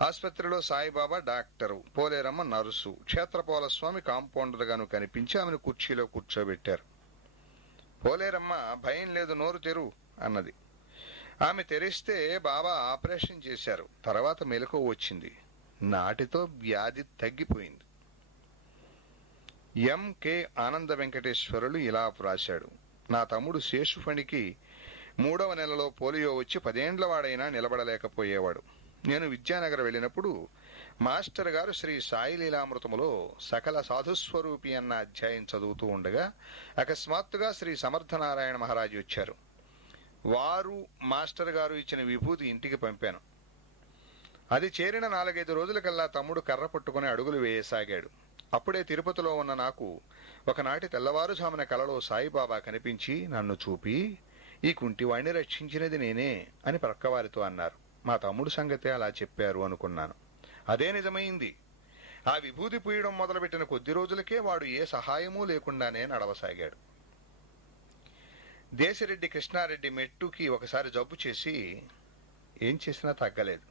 ఆస్పత్రిలో సాయిబాబా డాక్టరు, పోలేరమ్మ నర్సు, క్షేత్రపోల స్వామి కాంపౌండర్ గాను కనిపించి ఆమెను కుర్చీలో కూర్చోబెట్టారు. పోలేరమ్మ, భయం లేదు, నోరు తెరు అన్నది. ఆమె తెరిస్తే బాబా ఆపరేషన్ చేశారు. తర్వాత మెలకువ వచ్చింది. నాటితో వ్యాధి తగ్గిపోయింది. ఎంకే ఆనంద వెంకటేశ్వరులు ఇలా వ్రాశాడు: నా తమ్ముడు శేషుఫణికి 3వ నెలలో పోలియో వచ్చి 10 ఏండ్ల వాడైనా నిలబడలేకపోయేవాడు. నేను విద్యానగర్ వెళ్ళినప్పుడు మాస్టర్ గారు శ్రీ సాయి లీలామృతములో సకల సాధుస్వరూపి అన్న అధ్యాయం చదువుతూ ఉండగా అకస్మాత్తుగా శ్రీ సమర్థనారాయణ మహారాజు వచ్చారు. వారు మాస్టర్ గారు ఇచ్చిన విభూతి ఇంటికి పంపాను. అది చేరిన 4-5 రోజులకల్లా తమ్ముడు కర్ర పట్టుకుని అడుగులు వేయసాగాడు. అప్పుడే తిరుపతిలో ఉన్న నాకు ఒకనాటి తెల్లవారుజామున కలలో సాయిబాబా కనిపించి నన్ను చూపి, ఈ కుంటివాణ్ణి రక్షించినది నేనే అని ప్రక్కవారితో అన్నారు. మా తమ్ముడు సంగతే అలా చెప్పారు అనుకున్నాను. అదే నిజమైంది. ఆ విభూతి పూయడం మొదలుపెట్టిన కొద్ది రోజులకే వాడు ఏ సహాయమూ లేకుండానే నడవసాగాడు. దేశిరెడ్డి కృష్ణారెడ్డి మెట్టుకి ఒకసారి జబ్బు చేసి ఏం చేసినా తగ్గలేదు.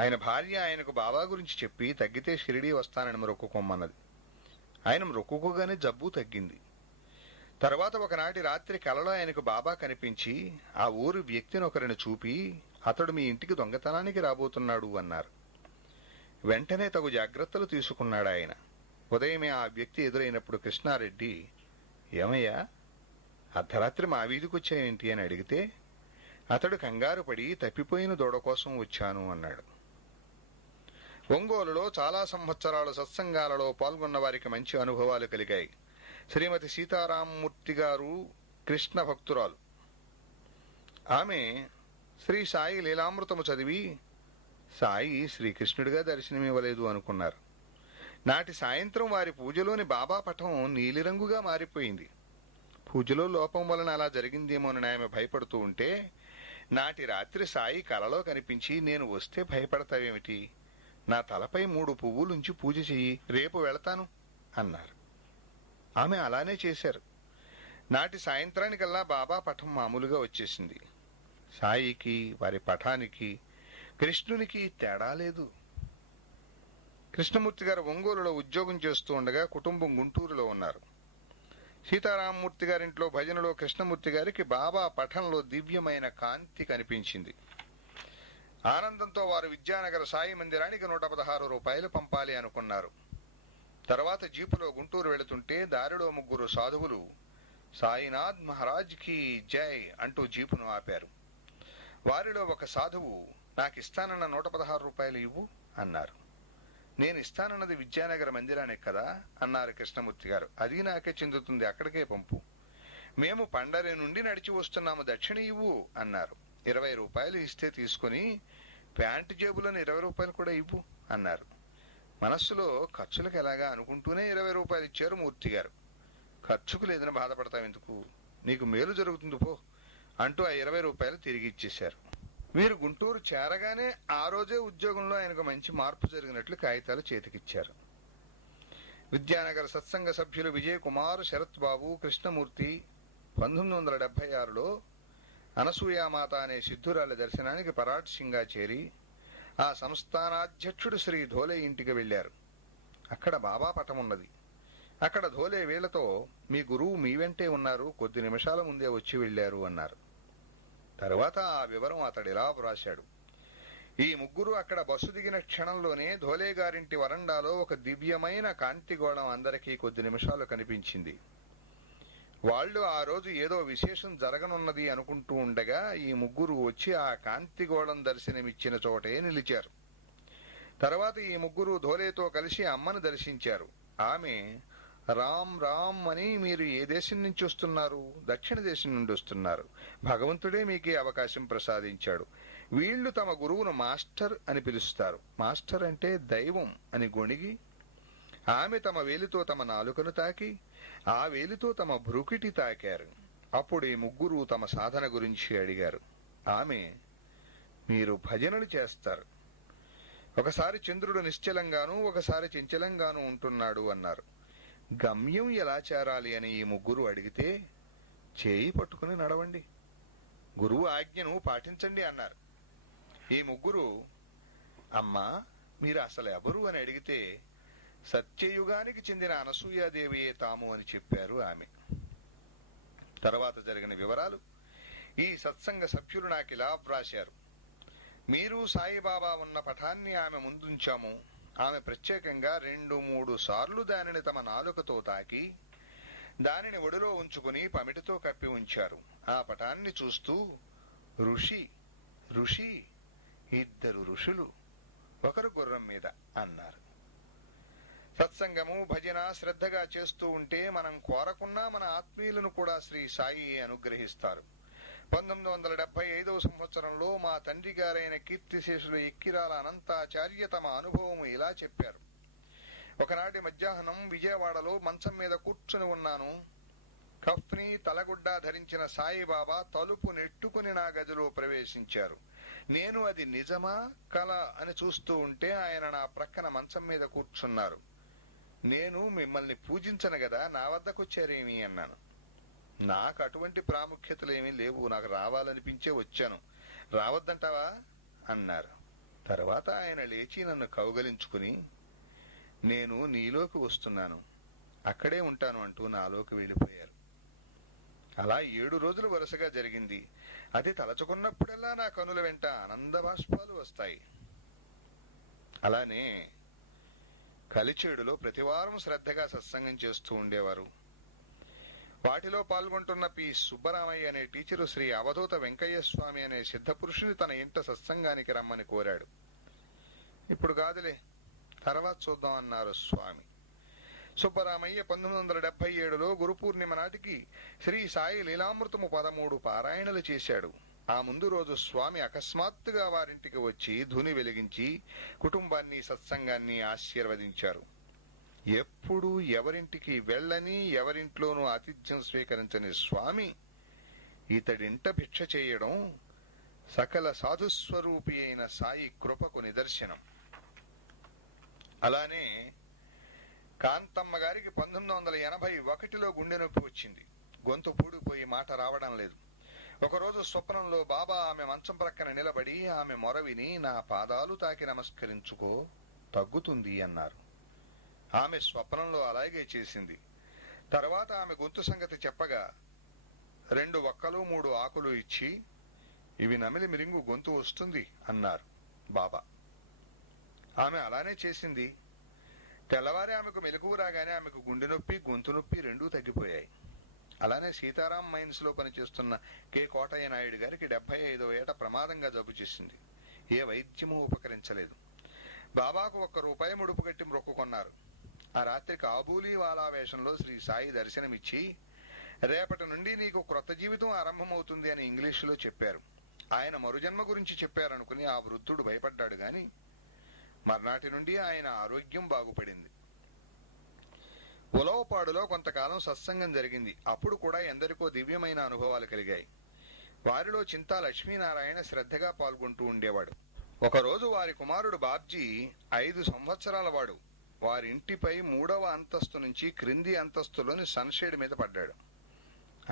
ఆయన భార్య ఆయనకు బాబా గురించి చెప్పి తగ్గితే షిరిడీ వస్తానని మొక్కుకోమన్నది. ఆయన మొక్కుకోగానే జబ్బు తగ్గింది. తర్వాత ఒకనాటి రాత్రి కలలో ఆయనకు బాబా కనిపించి ఆ ఊరు వ్యక్తిని ఒకరిని చూపి, అతడు మీ ఇంటికి దొంగతనానికి రాబోతున్నాడు అన్నారు. వెంటనే తగు జాగ్రత్తలు తీసుకున్నాడు ఆయన. ఉదయమే ఆ వ్యక్తి ఎదురైనప్పుడు కృష్ణారెడ్డి, ఏమయ్యా అర్ధరాత్రి మా వీధికి వచ్చాయేంటి అని అడిగితే, అతడు కంగారు పడి తప్పిపోయిన దూడ కోసం వచ్చాను అన్నాడు. ఒంగోలులో చాలా సంవత్సరాలు సత్సంగాలలో పాల్గొన్న వారికి మంచి అనుభవాలు కలిగాయి. శ్రీమతి సీతారామమూర్తి గారు కృష్ణ భక్తురాలు. ఆమె శ్రీ సాయి లీలామృతము చదివి సాయి శ్రీకృష్ణుడిగా దర్శనమివ్వలేదు అనుకున్నారు. నాటి సాయంత్రం వారి పూజలోని బాబా పటం నీలిరంగుగా మారిపోయింది. పూజలో లోపం వలన అలా జరిగిందేమోనని ఆమె భయపడుతూ ఉంటే, నాటి రాత్రి సాయి కలలో కనిపించి, నేను వస్తే భయపడతావేమిటి, నా తలపై 3 పువ్వులుంచి పూజ చెయ్యి, రేపు వెళతాను అన్నారు. ఆమె అలానే చేశారు. నాటి సాయంత్రానికల్లా బాబా పటం మామూలుగా వచ్చేసింది. సాయికి, వారి పటానికి, కృష్ణునికి తేడా లేదు. కృష్ణమూర్తి గారు ఒంగోలులో ఉద్యోగం చేస్తూ ఉండగా కుటుంబం గుంటూరులో ఉన్నారు. సీతారామమూర్తి గారింట్లో భజనలో కృష్ణమూర్తి గారికి బాబా పఠంలో దివ్యమైన కాంతి కనిపించింది. ఆనందంతో వారు విద్యానగర సాయి మందిరానికి 116 రూపాయలు పంపాలి అనుకున్నారు. తర్వాత జీపులో గుంటూరు వెళుతుంటే దారిలో 3 సాధువులు సాయినాథ్ మహారాజ్ కి జై అంటూ జీపును ఆపారు. వారిలో ఒక సాధువు, నాకిస్తానన్న 116 రూపాయలు ఇవ్వు అన్నారు. నేను ఇస్తానన్నది విద్యానగర మందిరానికి కదా అన్నారు కృష్ణమూర్తి గారు. అది నాకే చెందుతుంది, అక్కడికే పంపు. మేము పండరి నుండి నడిచి వస్తున్నాము, దక్షిణ ఇవ్వు అన్నారు. 20 రూపాయలు ఇస్తే తీసుకుని ప్యాంటు జేబులను 20 రూపాయలు కూడా ఇవ్వు అన్నారు. మనస్సులో ఖర్చులకు ఎలాగా అనుకుంటూనే 20 రూపాయలు ఇచ్చారు మూర్తి గారు. ఖర్చుకు లేదని బాధపడతావు ఎందుకు, నీకు మేలు జరుగుతుంది పో అంటూ ఆ 20 రూపాయలు తిరిగి ఇచ్చేశారు. వీరు గుంటూరు చేరగానే ఆ రోజే ఉద్యోగంలో ఆయనకు మంచి మార్పు జరిగినట్లు కాగితాలు చేతికిచ్చారు. విద్యానగర్ సత్సంగ సభ్యులు విజయ్ కుమార్, శరత్ బాబు, కృష్ణమూర్తి 1976లో అనసూయామాత అనే సిద్ధురాలి దర్శనానికి పరాట్ సింగా చేరి ఆ సంస్థానాధ్యక్షుడు శ్రీ ధోలే ఇంటికి వెళ్లారు. అక్కడ బాబా పటం ఉన్నది. అక్కడ ధోలే వీళ్లతో, మీ గురువు మీ వెంటే ఉన్నారు, కొద్ది నిమిషాల ముందే వచ్చి వెళ్లారు అన్నారు. తరువాత ఆ వివరం అతడిలా వ్రాశాడు. ఈ ముగ్గురు అక్కడ బస్సు దిగిన క్షణంలోనే ధోలే గారింటి వరండాలో ఒక దివ్యమైన కాంతిగోళం అందరికీ కొద్ది నిమిషాలు కనిపించింది. వాళ్ళు ఆ రోజు ఏదో విశేషం జరగనున్నది అనుకుంటూ ఉండగా ఈ ముగ్గురు వచ్చి ఆ కాంతిగోళం దర్శనమిచ్చిన చోటే నిలిచారు. తర్వాత ఈ ముగ్గురు ధోలేతో కలిసి అమ్మను దర్శించారు. ఆమె, రామ్ రామ్ అని, మీరు ఏ దేశం నుంచి వస్తున్నారు? దక్షిణ దేశం నుండి వస్తున్నారు. భగవంతుడే మీకే అవకాశం ప్రసాదించాడు. వీళ్లు తమ గురువును మాస్టర్ అని పిలుస్తారు. మాస్టర్ అంటే దైవం అని గొణిగి ఆమె తమ వేలితో తమ నాలుకను తాకి ఆ వేలితో తమ భ్రుకిటి తాకారు. అప్పుడు ఈ ముగ్గురు తమ సాధన గురించి అడిగారు. ఆమె, మీరు భజనలు చేస్తారు. ఒకసారి చంద్రుడు నిశ్చలంగానూ ఒకసారి చంచలంగానూ ఉంటున్నాడు అన్నారు. గమ్యం ఎలా చేరాలి అని ఈ ముగ్గురు అడిగితే, చేయి పట్టుకుని నడవండి, గురువు ఆజ్ఞను పాటించండి అన్నారు. ఈ ముగ్గురు, అమ్మా మీరు అసలు ఎవరు అని అడిగితే, సత్యయుగానికి చెందిన అనసూయాదేవియే తాము అని చెప్పారు ఆమె. తర్వాత జరిగిన వివరాలు ఈ సత్సంగ సభ్యులు నాకిలా వ్రాశారు. మీరు సాయిబాబా ఉన్న పటాన్ని ఆమె ముందుంచాము. ఆమె ప్రత్యేకంగా 2-3 సార్లు దానిని తమ నాలుకతో తాకి దానిని ఒడిలో ఉంచుకుని పమిటితో కప్పి ఉంచారు. ఆ పటాన్ని చూస్తూ, ఋషి ఋషి, 2 ఋషులు, ఒకరు గుర్రం మీద అన్నారు. సత్సంగము భజన శ్రద్ధగా చేస్తూ ఉంటే మనం కోరకున్నా మన ఆత్మీయులను కూడా శ్రీ సాయి అనుగ్రహిస్తారు. 1975వ సంవత్సరంలో మా తండ్రి గారైన కీర్తిశేషులు ఎక్కిరాల అనంతాచార్య తమ అనుభవము ఇలా చెప్పారు. ఒకనాటి మధ్యాహ్నం విజయవాడలో మంచం మీద కూర్చుని ఉన్నాను. కఫ్ని తలగుడ్డ ధరించిన సాయిబాబా తలుపు నెట్టుకుని నా గదిలో ప్రవేశించారు. నేను అది నిజమా కల అని చూస్తూ ఉంటే ఆయన నా ప్రక్కన మంచం మీద కూర్చున్నారు. నేను మిమ్మల్ని పూజించను గదా, నా వద్దకొచ్చారేమి అన్నాను. నాకు అటువంటి ప్రాముఖ్యతలేమీ లేవు, నాకు రావాలనిపించే వచ్చాను, రావద్దంటావా అన్నారు. తర్వాత ఆయన లేచి నన్ను కౌగలించుకుని, నేను నీలోకి వస్తున్నాను, అక్కడే ఉంటాను అంటూ నాలోకి వెళ్ళిపోయారు. అలా 7 రోజులు వరుసగా జరిగింది. అది తలచుకున్నప్పుడల్లా నా కనుల వెంట ఆనంద బాష్పాలు వస్తాయి. అలానే కలిచేడులో ప్రతివారం శ్రద్ధగా సత్సంగం చేస్తూ ఉండేవారు. వాటిలో పాల్గొంటున్న పి సుబ్బరామయ్య అనే టీచరు శ్రీ అవధూత వెంకయ్య స్వామి అనే సిద్ధపురుషుని తన ఇంట సత్సంగానికి రమ్మని కోరాడు. ఇప్పుడు కాదులే, తర్వాత చూద్దాం అన్నారు స్వామి. సుబ్బరామయ్య 1977లో గురు పూర్ణిమ నాటికి శ్రీ సాయి లీలామృతము 13 పారాయణలు చేశాడు. ఆ ముందు రోజు స్వామి అకస్మాత్తుగా వారింటికి వచ్చి ధుని వెలిగించి కుటుంబాన్ని సత్సంగాన్ని ఆశీర్వదించారు. ఎప్పుడు ఎవరింటికి వెళ్ళని, ఎవరింట్లోనూ ఆతిథ్యం స్వీకరించని స్వామి ఇతడింట భిక్ష చేయడం సకల సాధుస్వరూపి అయిన సాయి కృపకు నిదర్శనం. అలానే కాంతమ్మ గారికి 1981లో గుండె నొప్పి వచ్చింది. గొంతు పూడిపోయి మాట రావడం లేదు. ఒకరోజు స్వప్నంలో బాబా ఆమె మంచం ప్రక్కన నిలబడి ఆమె మొర విని, నా పాదాలు తాకి నమస్కరించుకో, తగ్గుతుంది అన్నారు. ఆమె స్వప్నంలో అలాగే చేసింది. తర్వాత ఆమె గొంతు సంగతి చెప్పగా 2 వక్కలు 3 ఆకులు ఇచ్చి, ఇవి నమిలి మిరింగు గొంతు వస్తుంది అన్నారు బాబా. ఆమె అలానే చేసింది. తెల్లవారి ఆమెకు మెలకువ రాగానే ఆమెకు గుండె నొప్పి, గొంతు నొప్పి 2 తగ్గిపోయాయి. అలానే సీతారాం మైన్స్ లో పనిచేస్తున్న కె కోటయ్య నాయుడు గారికి 75వ ఏట ప్రమాదంగా జబ్బు చేసింది. ఏ వైద్యమూ ఉపకరించలేదు. బాబాకు ₹1 ముడుపు కట్టి మొక్కుకొన్నారు. ఆ రాత్రి కాబూలీ వాలా వేషంలో శ్రీ సాయి దర్శనమిచ్చి, రేపటి నుండి నీకు క్రొత్త జీవితం ఆరంభమవుతుంది అని ఇంగ్లీషులో చెప్పారు. ఆయన మరుజన్మ గురించి చెప్పారనుకుని ఆ వృద్ధుడు భయపడ్డాడు గాని మర్నాటి నుండి ఆయన ఆరోగ్యం బాగుపడింది. ఉలవపాడులో కొంతకాలం సత్సంగం జరిగింది. అప్పుడు కూడా ఎందరికో దివ్యమైన అనుభవాలు కలిగాయి. వారిలో చింతా లక్ష్మీనారాయణ శ్రద్ధగా పాల్గొంటూ ఉండేవాడు. ఒకరోజు వారి కుమారుడు బాబ్జీ 5 సంవత్సరాల వాడు వారింటిపై 3వ అంతస్తు నుంచి క్రింది అంతస్తులోని సన్షేడ్ మీద పడ్డాడు.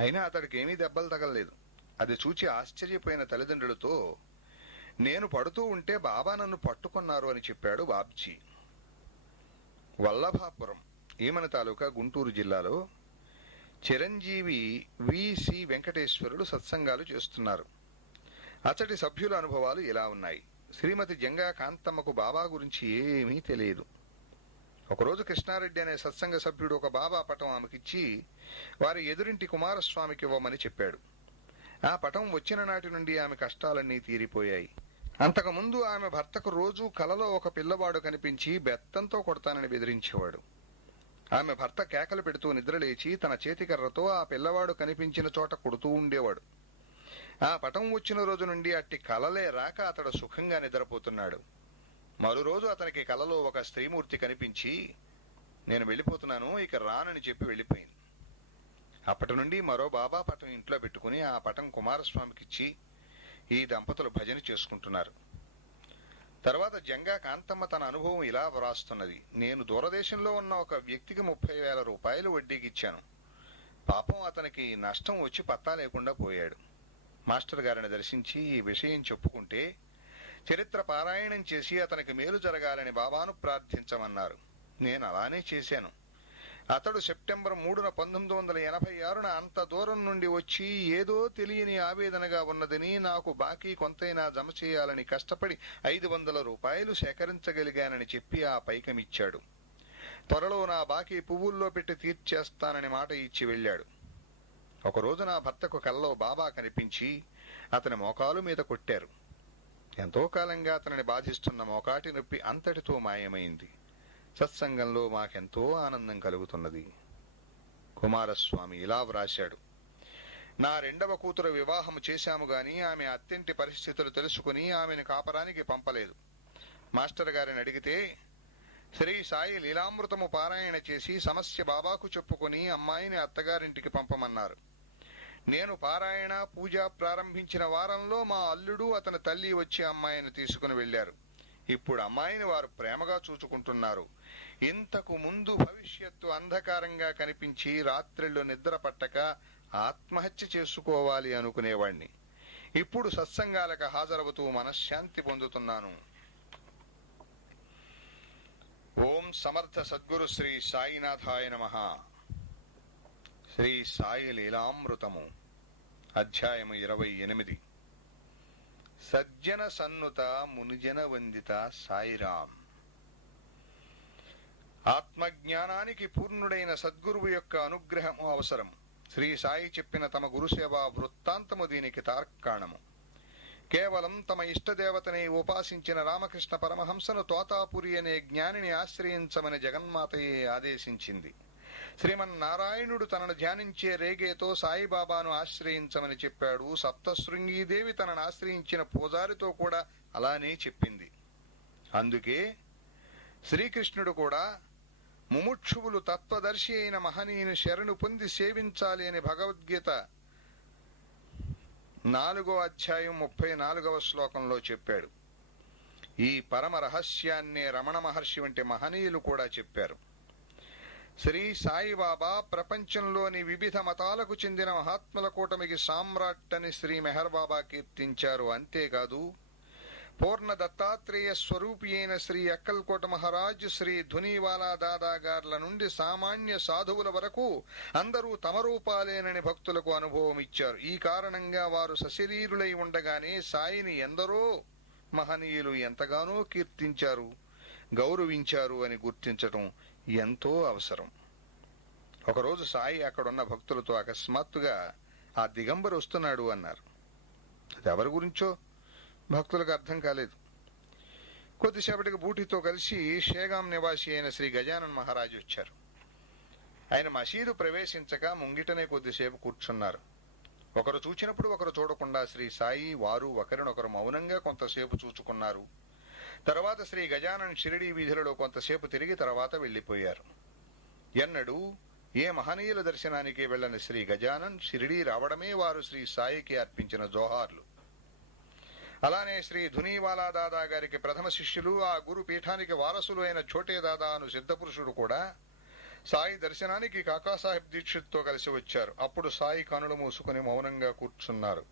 అయినా అతడికి ఏమీ దెబ్బలు తగలలేదు. అది చూచి ఆశ్చర్యపోయిన తల్లిదండ్రులతో, నేను పడుతూ ఉంటే బాబా నన్ను పట్టుకున్నారు అని చెప్పాడు బాబ్జీ. వల్లభాపురం ఈమన తాలూకా గుంటూరు జిల్లాలో చిరంజీవి వి.సి. వెంకటేశ్వరులు సత్సంగాలు చేస్తున్నారు. అతడి సభ్యుల అనుభవాలు ఇలా ఉన్నాయి. శ్రీమతి జంగా కాంతమ్మకు బాబా గురించి ఏమీ తెలియదు. ఒకరోజు కృష్ణారెడ్డి అనే సత్సంగ సభ్యుడు ఒక బాబా పటం ఆమెకిచ్చి వారి ఎదురింటి కుమారస్వామికి ఇవ్వమని చెప్పాడు. ఆ పటం వచ్చిన నాటి నుండి ఆమె కష్టాలన్నీ తీరిపోయాయి. అంతకుముందు ఆమె భర్తకు రోజూ కలలో ఒక పిల్లవాడు కనిపించి బెత్తంతో కొడతానని బెదిరించేవాడు. ఆమె భర్త కేకలు పెడుతూ నిద్రలేచి తన చేతికర్రతో ఆ పిల్లవాడు కనిపించిన చోట కొడుతూ ఉండేవాడు. ఆ పటం వచ్చిన రోజు నుండి అట్టి కలలే రాక అతడు సుఖంగా నిద్రపోతున్నాడు. మరురోజు అతనికి కలలో ఒక స్త్రీమూర్తి కనిపించి, నేను వెళ్ళిపోతున్నాను, ఇక రానని చెప్పి వెళ్ళిపోయింది. అప్పటి నుండి మరో బాబా పటం ఇంట్లో పెట్టుకుని ఆ పటం కుమారస్వామికిచ్చి ఈ దంపతులు భజన చేసుకుంటున్నారు. తర్వాత జంగా కాంతమ్మ తన అనుభవం ఇలా వ్రాస్తున్నది. నేను దూరదేశంలో ఉన్న ఒక వ్యక్తికి 30,000 రూపాయలు వడ్డీకి ఇచ్చాను. పాపం అతనికి నష్టం వచ్చి పత్తా లేకుండా పోయాడు. మాస్టర్ గారిని దర్శించి ఈ విషయం చెప్పుకుంటే చరిత్ర పారాయణం చేసి అతనికి మేలు జరగాలని బాబాను ప్రార్థించమన్నారు. నేను అలానే చేశాను. అతడు సెప్టెంబర్ 3న 1986న అంత దూరం నుండి వచ్చి ఏదో తెలియని ఆవేదనగా ఉన్నదని, నాకు బాకీ కొంతైనా జమ చేయాలని కష్టపడి 500 రూపాయలు సేకరించగలిగానని చెప్పి ఆ పైకమిచ్చాడు. త్వరలో నా బాకీ పువ్వుల్లో పెట్టి తీర్చేస్తానని మాట ఇచ్చి వెళ్ళాడు. ఒకరోజు నా భర్తకు కల్లో బాబా కనిపించి అతని మోకాలు మీద కొట్టారు. ఎంతో కాలంగా అతనిని బాధిస్తున్న మోకాటి నొప్పి అంతటితో మాయమైంది. సత్సంగంలో మాకెంతో ఆనందం కలుగుతున్నది. కుమారస్వామి ఇలా వ్రాశాడు. నా రెండవ కూతురు వివాహము చేశాము గాని ఆమె అత్తింటి పరిస్థితులు తెలుసుకుని ఆమెను కాపరానికి పంపలేదు. మాస్టర్ గారిని అడిగితే శ్రీ సాయి లీలామృతము పారాయణ చేసి సమస్య బాబాకు చెప్పుకుని అమ్మాయిని అత్తగారింటికి పంపమన్నారు. నేను పారాయణ పూజ ప్రారంభించిన వారంలో మా అల్లుడు అతని తల్లి వచ్చి అమ్మాయిని తీసుకుని వెళ్లారు. ఇప్పుడు అమ్మాయిని వారు ప్రేమగా చూచుకుంటున్నారు. ఇంతకు ముందు భవిష్యత్తు అంధకారంగా కనిపించి రాత్రిళ్ళు నిద్ర పట్టక ఆత్మహత్య చేసుకోవాలి అనుకునేవాణ్ణి. ఇప్పుడు సత్సంగాలకు హాజరవుతూ మనశ్శాంతి పొందుతున్నాను. ఓం సమర్థ సద్గురు శ్రీ సాయినాథాయ నమః. శ్రీ సాయి లీలామృతము, అధ్యాయము 28. సజ్జన సన్నుత మునిజన వందిత సాయిరాం. ఆత్మజ్ఞానానికి పూర్ణుడైన సద్గురువు యొక్క అనుగ్రహము అవసరం. శ్రీ సాయి చెప్పిన తమ గురుసేవా వృత్తాంతము దీనికి తార్కాణము. కేవలం తమ ఇష్టదేవతని ఉపాసించిన రామకృష్ణ పరమహంసను తోతాపురి అనే జ్ఞానిని ఆశ్రయించమని జగన్మాతయే ఆదేశించింది. శ్రీమన్నారాయణుడు తనను ధ్యానించే రేగేతో సాయిబాబాను ఆశ్రయించమని చెప్పాడు. సప్తశృంగీదేవి తనను ఆశ్రయించిన పూజారితో కూడా అలానే చెప్పింది. అందుకే శ్రీకృష్ణుడు కూడా ముముక్షువులు తత్వదర్శి అయిన మహనీయుని శరణు పొంది సేవించాలి అని భగవద్గీత 4వ అధ్యాయం 34వ శ్లోకంలో చెప్పాడు. ఈ పరమ రహస్యాన్నే రమణ మహర్షి వంటి మహనీయులు కూడా చెప్పారు. శ్రీ సాయిబాబా ప్రపంచంలోని వివిధ మతాలకు చెందిన మహాత్ముల కూటమికి సామ్రాట్ అని శ్రీ మెహర్ బాబా కీర్తించారు. అంతేకాదు పూర్ణ దత్తాత్రేయ స్వరూపి అయిన శ్రీ అక్కల్కోట మహారాజ్, శ్రీ ధునీవాలా దాదా గార్ల నుండి సామాన్య సాధువుల వరకు అందరూ తమ రూపాలేనని భక్తులకు అనుభవం ఇచ్చారు. ఈ కారణంగా వారు సశరీరులై ఉండగానే సాయిని ఎందరో మహనీయులు ఎంతగానో కీర్తించారు, గౌరవించారు అని గుర్తించటం ఎంతో అవసరం. ఒకరోజు సాయి అక్కడున్న భక్తులతో అకస్మాత్తుగా ఆ దిగంబరు వస్తున్నాడు అన్నారు. అది ఎవరి గురించో భక్తులకు అర్థం కాలేదు. కొద్దిసేపటికి బూటితో కలిసి షేగాం నివాసి అయిన శ్రీ గజానన్ మహారాజు వచ్చారు. ఆయన మసీదు ప్రవేశించక ముంగిటనే కొద్దిసేపు కూర్చున్నారు. ఒకరు చూచినప్పుడు ఒకరు చూడకుండా శ్రీ సాయి వారు ఒకరినొకరు మౌనంగా కొంతసేపు చూచుకున్నారు. తర్వాత శ్రీ గజానన్ షిరిడీ వీధులలో కొంతసేపు తిరిగి తర్వాత వెళ్లిపోయారు. ఎన్నడూ ఏ మహనీయుల దర్శనానికి వెళ్లని శ్రీ గజానన్ షిరిడీ రావడమే వారు శ్రీ సాయికి అర్పించిన జోహార్లు. అలానే శ్రీ ధునీవాలా దాదా గారికి ప్రథమ శిష్యులు, ఆ గురు పీఠానికి వారసులు అయిన ఛోటే దాదా అను సిద్ధపురుషుడు కూడా సాయి దర్శనానికి కాకాసాహెబ్ దీక్షిత్తో కలిసి వచ్చారు. అప్పుడు సాయి కనులు మూసుకుని మౌనంగా కూర్చున్నారు.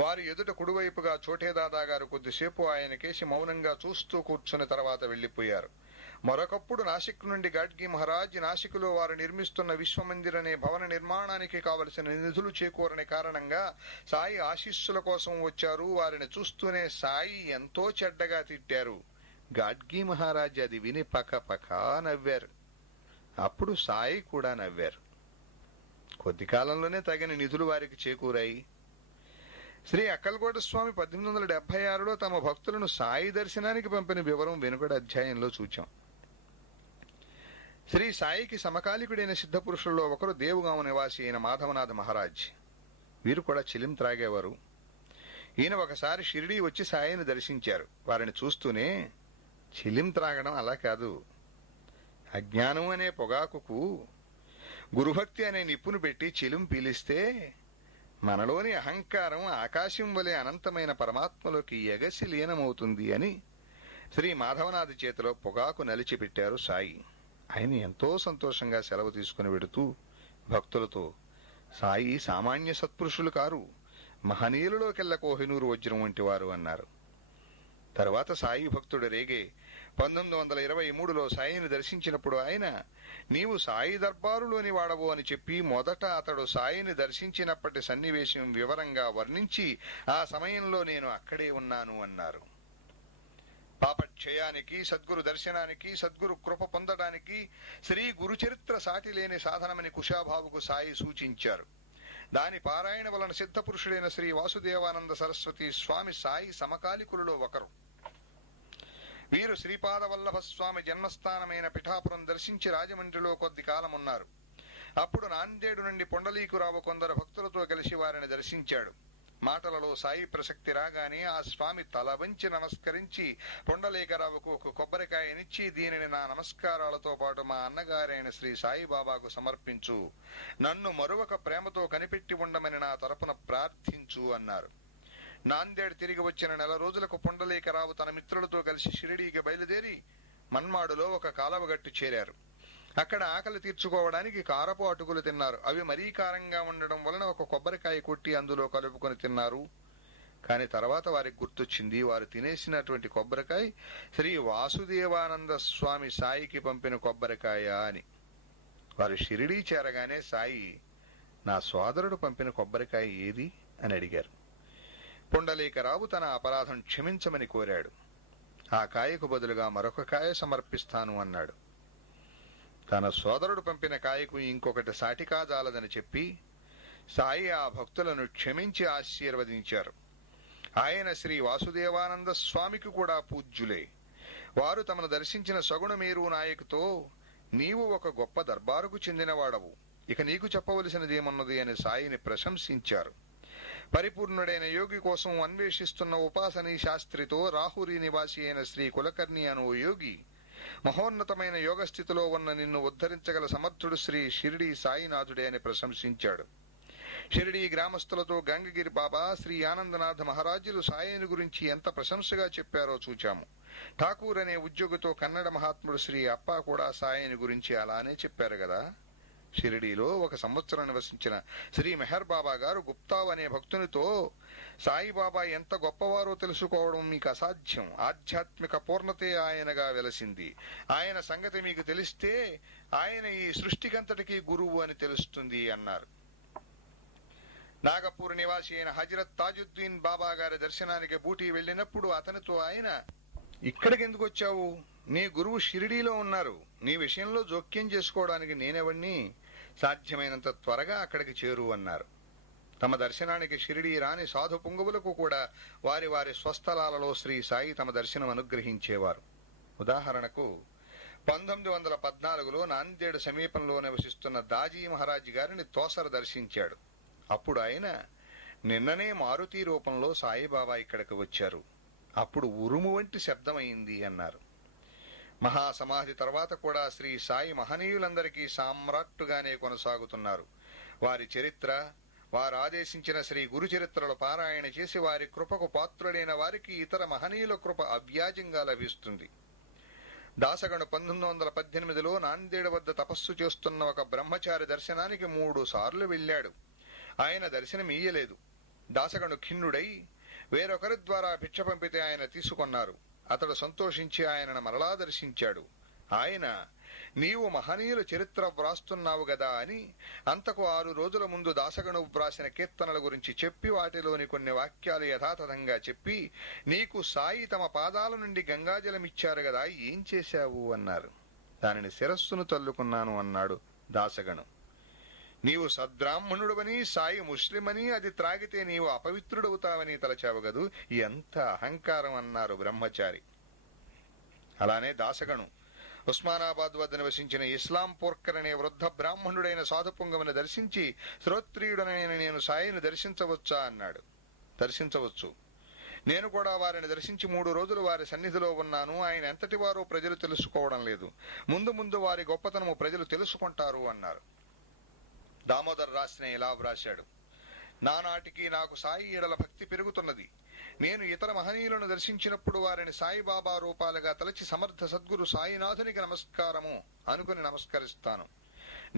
వారి ఎదుట కుడివైపుగా ఛోటే దాదా గారు కొద్దిసేపు ఆయన కేసి మౌనంగా చూస్తూ కూర్చుని తర్వాత వెళ్లిపోయారు. మరొకప్పుడు నాసిక్ నుండి గాడ్గి మహారాజ్ నాసికులో వారు నిర్మిస్తున్న విశ్వమందిర్ అనే భవన నిర్మాణానికి కావలసిన నిధులు చేకూరని కారణంగా సాయి ఆశీస్సుల కోసం వచ్చారు. వారిని చూస్తూనే సాయి ఎంతో చెడ్డగా తిట్టారు. గాడ్గి మహారాజ్ అది విని పకపకా నవ్వారు. అప్పుడు సాయి కూడా నవ్వారు. కొద్ది కాలంలోనే తగిన నిధులు వారికి చేకూరాయి. శ్రీ అక్కలకోట స్వామి 1876లో తమ భక్తులను సాయి దర్శనానికి పంపిన వివరం వెనుకటి అధ్యాయంలో చూచాం. శ్రీ సాయికి సమకాలికుడైన సిద్ధపురుషుల్లో ఒకరు దేవుగామ నివాసి అయిన మాధవనాథ మహారాజ్. వీరు కూడా చిలిం త్రాగేవారు. ఈయన ఒకసారి షిరిడీ వచ్చి సాయిని దర్శించారు. వారిని చూస్తూనే, చిలిం త్రాగడం అలా కాదు, అజ్ఞానం అనే పొగాకుకు గురుభక్తి అనే నిప్పును పెట్టి చిలుం పీలిస్తే మనలోని అహంకారం ఆకాశం వలె అనంతమైన పరమాత్మలోకి ఎగసి లీనమవుతుంది అని శ్రీ మాధవనాథ చేతిలో పొగాకు నలిచిపెట్టారు సాయి. ఆయన ఎంతో సంతోషంగా సెలవు తీసుకుని వెడుతూ భక్తులతో, సాయి సామాన్య సత్పురుషులు కారు, మహనీయులలోకెల్ల కోహినూరు వజ్రం వంటి వారు అన్నారు. తరువాత సాయి భక్తుడు రేగే 1923లో సాయిని దర్శించినప్పుడు ఆయన, నీవు సాయి దర్బారులోని వాడవు అని చెప్పి మొదట అతడు సాయిని దర్శించినప్పటి సన్నివేశం వివరంగా వర్ణించి ఆ సమయంలో నేను అక్కడే ఉన్నాను అన్నారు. పాపక్షయానికి, సద్గురు దర్శనానికి, సద్గురు కృప పొందడానికి శ్రీ గురుచరిత్ర సాటి లేని సాధనమని కుశాభావుకు సాయి సూచించారు. దాని పారాయణ వలన సిద్ధపురుషుడైన శ్రీ వాసుదేవానంద సరస్వతి స్వామి సాయి సమకాలికులలో ఒకరు. వీరు శ్రీపాదవల్లభ స్వామి జన్మస్థానమైన పిఠాపురం దర్శించి రాజమండ్రిలో కొద్ది కాలం ఉన్నారు. అప్పుడు నాందేడు నుండి పొండలీకురావు కొందరు భక్తులతో కలిసి వారిని దర్శించాడు. మాటలలో సాయి ప్రసక్తి రాగానే ఆ స్వామి తల వంచి నమస్కరించి పొండలీకరావుకు ఒక కొబ్బరికాయనిచ్చి, దీనిని నా నమస్కారాలతో పాటు మా అన్నగారైన శ్రీ సాయిబాబాకు సమర్పించు, నన్ను మరొక ప్రేమతో కనిపెట్టి ఉండమని నా తరపున ప్రార్థించు అన్నారు. నాందేడ్ తిరిగి వచ్చిన నెల రోజులకు పొండలీకరావు తన మిత్రులతో కలిసి షిరిడీకి బయలుదేరి మన్మాడులో ఒక కాలవగట్టు చేరారు. అక్కడ ఆకలి తీర్చుకోవడానికి కారపు అటుకులు తిన్నారు. అవి మరీ కారంగా ఉండడం వలన ఒక కొబ్బరికాయ కొట్టి అందులో కలుపుకొని తిన్నారు. కాని తర్వాత వారికి గుర్తొచ్చింది, వారు తినేసినటువంటి కొబ్బరికాయ శ్రీ వాసుదేవానంద స్వామి సాయికి పంపిన కొబ్బరికాయ అని. వారు షిరిడీ చేరగానే సాయి, నా సోదరుడు పంపిన కొబ్బరికాయ ఏది అని అడిగారు. పొండలీకరావు తన అపరాధం క్షమించమని కోరాడు. ఆ కాయకు బదులుగా మరొక కాయ సమర్పిస్తాను అన్నాడు. తన సోదరుడు పంపిన కాయకు ఇంకొకటి సాటి కాజాలదని చెప్పి సాయి ఆ భక్తులను క్షమించి ఆశీర్వదించారు. ఆయన శ్రీ వాసుదేవానంద స్వామికి కూడా పూజ్యులే. వారు తమను దర్శించిన సగుణమేరు నాయకుతో, నీవు ఒక గొప్ప దర్బారుకు చెందినవాడవు, ఇక నీకు చెప్పవలసినదేమన్నది అని సాయిని ప్రశంసించారు. పరిపూర్ణుడైన యోగి కోసం అన్వేషిస్తున్న ఉపాసనీ శాస్త్రితో రాహురి నివాసి అయిన శ్రీ కులకర్ణి అను యోగి, మహోన్నతమైన యోగ స్థితిలో ఉన్న నిన్ను ఉద్ధరించగల సమర్థుడు శ్రీ షిరిడీ సాయినాథుడే అని ప్రశంసించాడు. షిరిడీ గ్రామస్తులతో గంగగిరి బాబా, శ్రీ ఆనందనాథ మహారాజులు సాయిని గురించి ఎంత ప్రశంసగా చెప్పారో చూచాము. ఠాకూర్ అనే ఉద్యోగితో కన్నడ మహాత్ముడు శ్రీ అప్ప కూడా సాయిని గురించి అలానే చెప్పారు కదా. షిరిడీలో 1 సంవత్సరం నివసించిన శ్రీ మెహర్ బాబా గారు గుప్తావ్ అనే భక్తునితో, సాయిబాబా ఎంత గొప్పవారో తెలుసుకోవడం మీకు అసాధ్యం, ఆధ్యాత్మిక పూర్ణతే ఆయనగా వెలసింది, ఆయన సంగతి మీకు తెలిస్తే ఆయన ఈ సృష్టికంతటికీ గురువు అని తెలుస్తుంది అన్నారు. నాగపూర్ నివాసి అయిన హజరత్ తాజుద్దీన్ బాబా గారి దర్శనానికి బూటీ వెళ్ళినప్పుడు అతనితో ఆయన, ఇక్కడికి ఎందుకు వచ్చావు, నీ గురువు షిరిడీలో ఉన్నారు, నీ విషయంలో జోక్యం చేసుకోవడానికి నేనెవణ్ణి, సాధ్యమైనంత త్వరగా అక్కడికి చేరు అన్నారు. తమ దర్శనానికి షిరిడీ రాని సాధు పుంగవులకు కూడా వారి వారి స్వస్థలాలలో శ్రీ సాయి తమ దర్శనం అనుగ్రహించేవారు. ఉదాహరణకు 1914లో నాందేడు సమీపంలో నివసిస్తున్న దాజీ మహారాజ్ గారిని తోసర దర్శించాడు. అప్పుడు ఆయన, నిన్ననే మారుతి రూపంలో సాయిబాబా ఇక్కడికి వచ్చారు, అప్పుడు ఉరుము వంటి శబ్దమైంది అన్నారు. మహాసమాధి తర్వాత కూడా శ్రీ సాయి మహనీయులందరికీ సామ్రాట్టుగానే కొనసాగుతున్నారు. వారి చరిత్ర, వారు ఆదేశించిన శ్రీ గురు చరిత్రలు పారాయణ చేసి వారి కృపకు పాత్రుడైన వారికి ఇతర మహనీయుల కృప అవ్యాజంగా లభిస్తుంది. దాసగను 1918లో నాందేడు వద్ద తపస్సు చేస్తున్న ఒక బ్రహ్మచారి దర్శనానికి 3 సార్లు వెళ్ళాడు. ఆయన దర్శనమియ్యలేదు. దాసగను ఖిన్నుడై వేరొకరి ద్వారా భిక్ష పంపితే ఆయన తీసుకొన్నారు. అతడు సంతోషించి ఆయనను మరలా దర్శించాడు. ఆయన నీవు మహనీయుల చరిత్ర వ్రాస్తున్నావు గదా అని అంతకు 6 రోజుల ముందు దాసగణువు వ్రాసిన కీర్తనల గురించి చెప్పి వాటిలోని కొన్ని వాక్యాలు యథాతథంగా చెప్పి, నీకు సాయి తమ పాదాల నుండి గంగాజలమిచ్చారు గదా, ఏం చేశావు అన్నారు. దానిని శిరస్సును తల్లుకున్నాను అన్నాడు దాసగణం. నీవు సద్బ్రాహ్మణుడువని, సాయి ముస్లిమని, అది త్రాగితే నీవు అపవిత్రుడవుతావని తలచావు గదు, ఎంత అహంకారం అన్నారు బ్రహ్మచారి. అలానే దాసగణం ఉస్మానాబాద్ వద్ద నివసించిన ఇస్లాం పోర్కర్ అనే వృద్ధ బ్రాహ్మణుడైన సాధుపుంగమును దర్శించి, శ్రోత్రియుడనైన నేను సాయిని దర్శించవచ్చా అన్నాడు. దర్శించవచ్చు. నేను కూడా వారిని దర్శించి 3 రోజులు వారి సన్నిధిలో ఉన్నాను. ఆయన ఎంతటి వారో ప్రజలు తెలుసుకోవడం లేదు. ముందు ముందు వారి గొప్పతనము ప్రజలు తెలుసుకుంటారు అన్నారు. దామోదర్ రాసిన ఇలా వ్రాశాడు: నానాటికి నాకు సాయి ఎడల భక్తి పెరుగుతున్నది. నేను ఇతర మహనీయులను దర్శించినప్పుడు వారిని సాయిబాబా రూపాలుగా తలచి సమర్థ సద్గురు సాయినాథునికి నమస్కారము అనుకుని నమస్కరిస్తాను.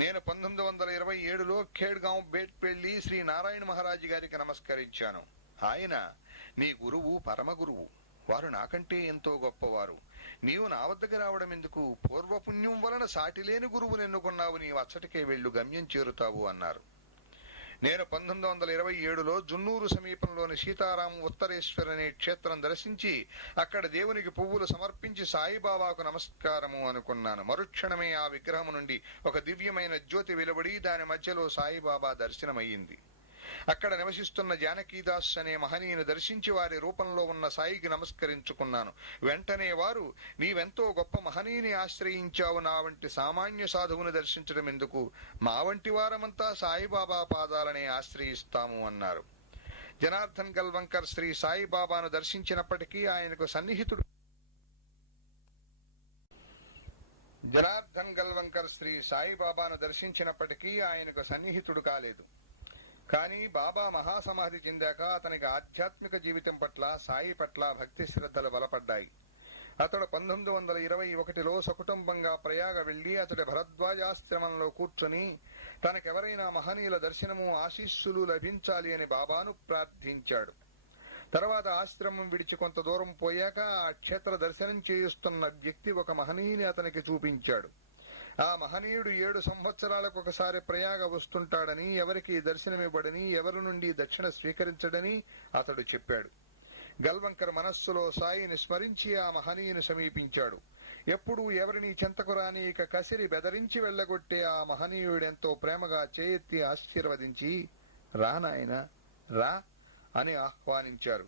నేను 1927లో ఖేడ్గాం బేట్పెళ్లి శ్రీ నారాయణ మహారాజు గారికి నమస్కరించాను. ఆయన నీ గురువు, పరమ గురువు. వారు నాకంటే ఎంతో గొప్పవారు. నీవు నా వద్దకు రావడం ఎందుకు? పూర్వపుణ్యం వలన సాటిలేని గురువును ఎన్నుకున్నావు. నీవు అచ్చటికే వెళ్ళు, గమ్యం చేరుతావు అన్నారు. నేను 1927లో జున్నూరు సమీపంలోని సీతారాం ఉత్తరేశ్వర్ అనే క్షేత్రం దర్శించి అక్కడ దేవునికి పువ్వులు సమర్పించి సాయిబాబాకు నమస్కారము అనుకున్నాను. మరుక్షణమే ఆ విగ్రహం నుండి ఒక దివ్యమైన జ్యోతి వెలువడి దాని మధ్యలో సాయిబాబా దర్శనమయ్యింది. అక్కడ నివసిస్తున్న జానకీదాస్ అనే మహనీయుని దర్శించి వారి రూపంలో ఉన్న సాయికి నమస్కరించుకున్నాను. వెంటనే వారు, నీవెంతో గొప్ప మహనీయుని ఆశ్రయించావు, నా వంటి సామాన్య సాధువుని దర్శించడం ఎందుకు? మా వంటి వారమంతా సాయిబాబా పాదాలనే ఆశ్రయిస్తాము అన్నారు. జనార్దన్ గల్వంకర్ శ్రీ సాయిబాబాను దర్శించినప్పటికీ ఆయనకు సన్నిహితుడు కాలేదు. కానీ బాబా మహాసమాధి చెందాక అతనికి ఆధ్యాత్మిక జీవితం పట్ల, సాయి పట్ల భక్తి శ్రద్ధలు బలపడ్డాయి. అతడు 1921లో సకుటుంబంగా ప్రయాగ వెళ్లి అతడి భరద్వాజాశ్రమంలో కూర్చొని తనకెవరైనా మహనీయుల దర్శనము, ఆశీస్సులు లభించాలి అని బాబాను ప్రార్థించాడు. తర్వాత ఆశ్రమం విడిచి కొంత దూరం పోయాక ఆ క్షేత్ర దర్శనం చేయిస్తున్న వ్యక్తి ఒక మహనీయుని అతనికి చూపించాడు. ఆ మహనీయుడు 7 సంవత్సరాలకు ఒకసారి ప్రయాగ వస్తుంటాడని, ఎవరికి దర్శనమివ్వడని, ఎవరి నుండి దక్షిణ స్వీకరించడని అతడు చెప్పాడు. గల్వంకర్ మనస్సులో సాయిని స్మరించి ఆ మహనీయుని సమీపించాడు. ఎప్పుడూ ఎవరిని చెంతకు రాని ఇక కసిరి బెదరించి వెళ్లగొట్టే ఆ మహనీయుడెంతో ప్రేమగా చేయెత్తి ఆశీర్వదించి, రా నాయనా రా అని ఆహ్వానించారు.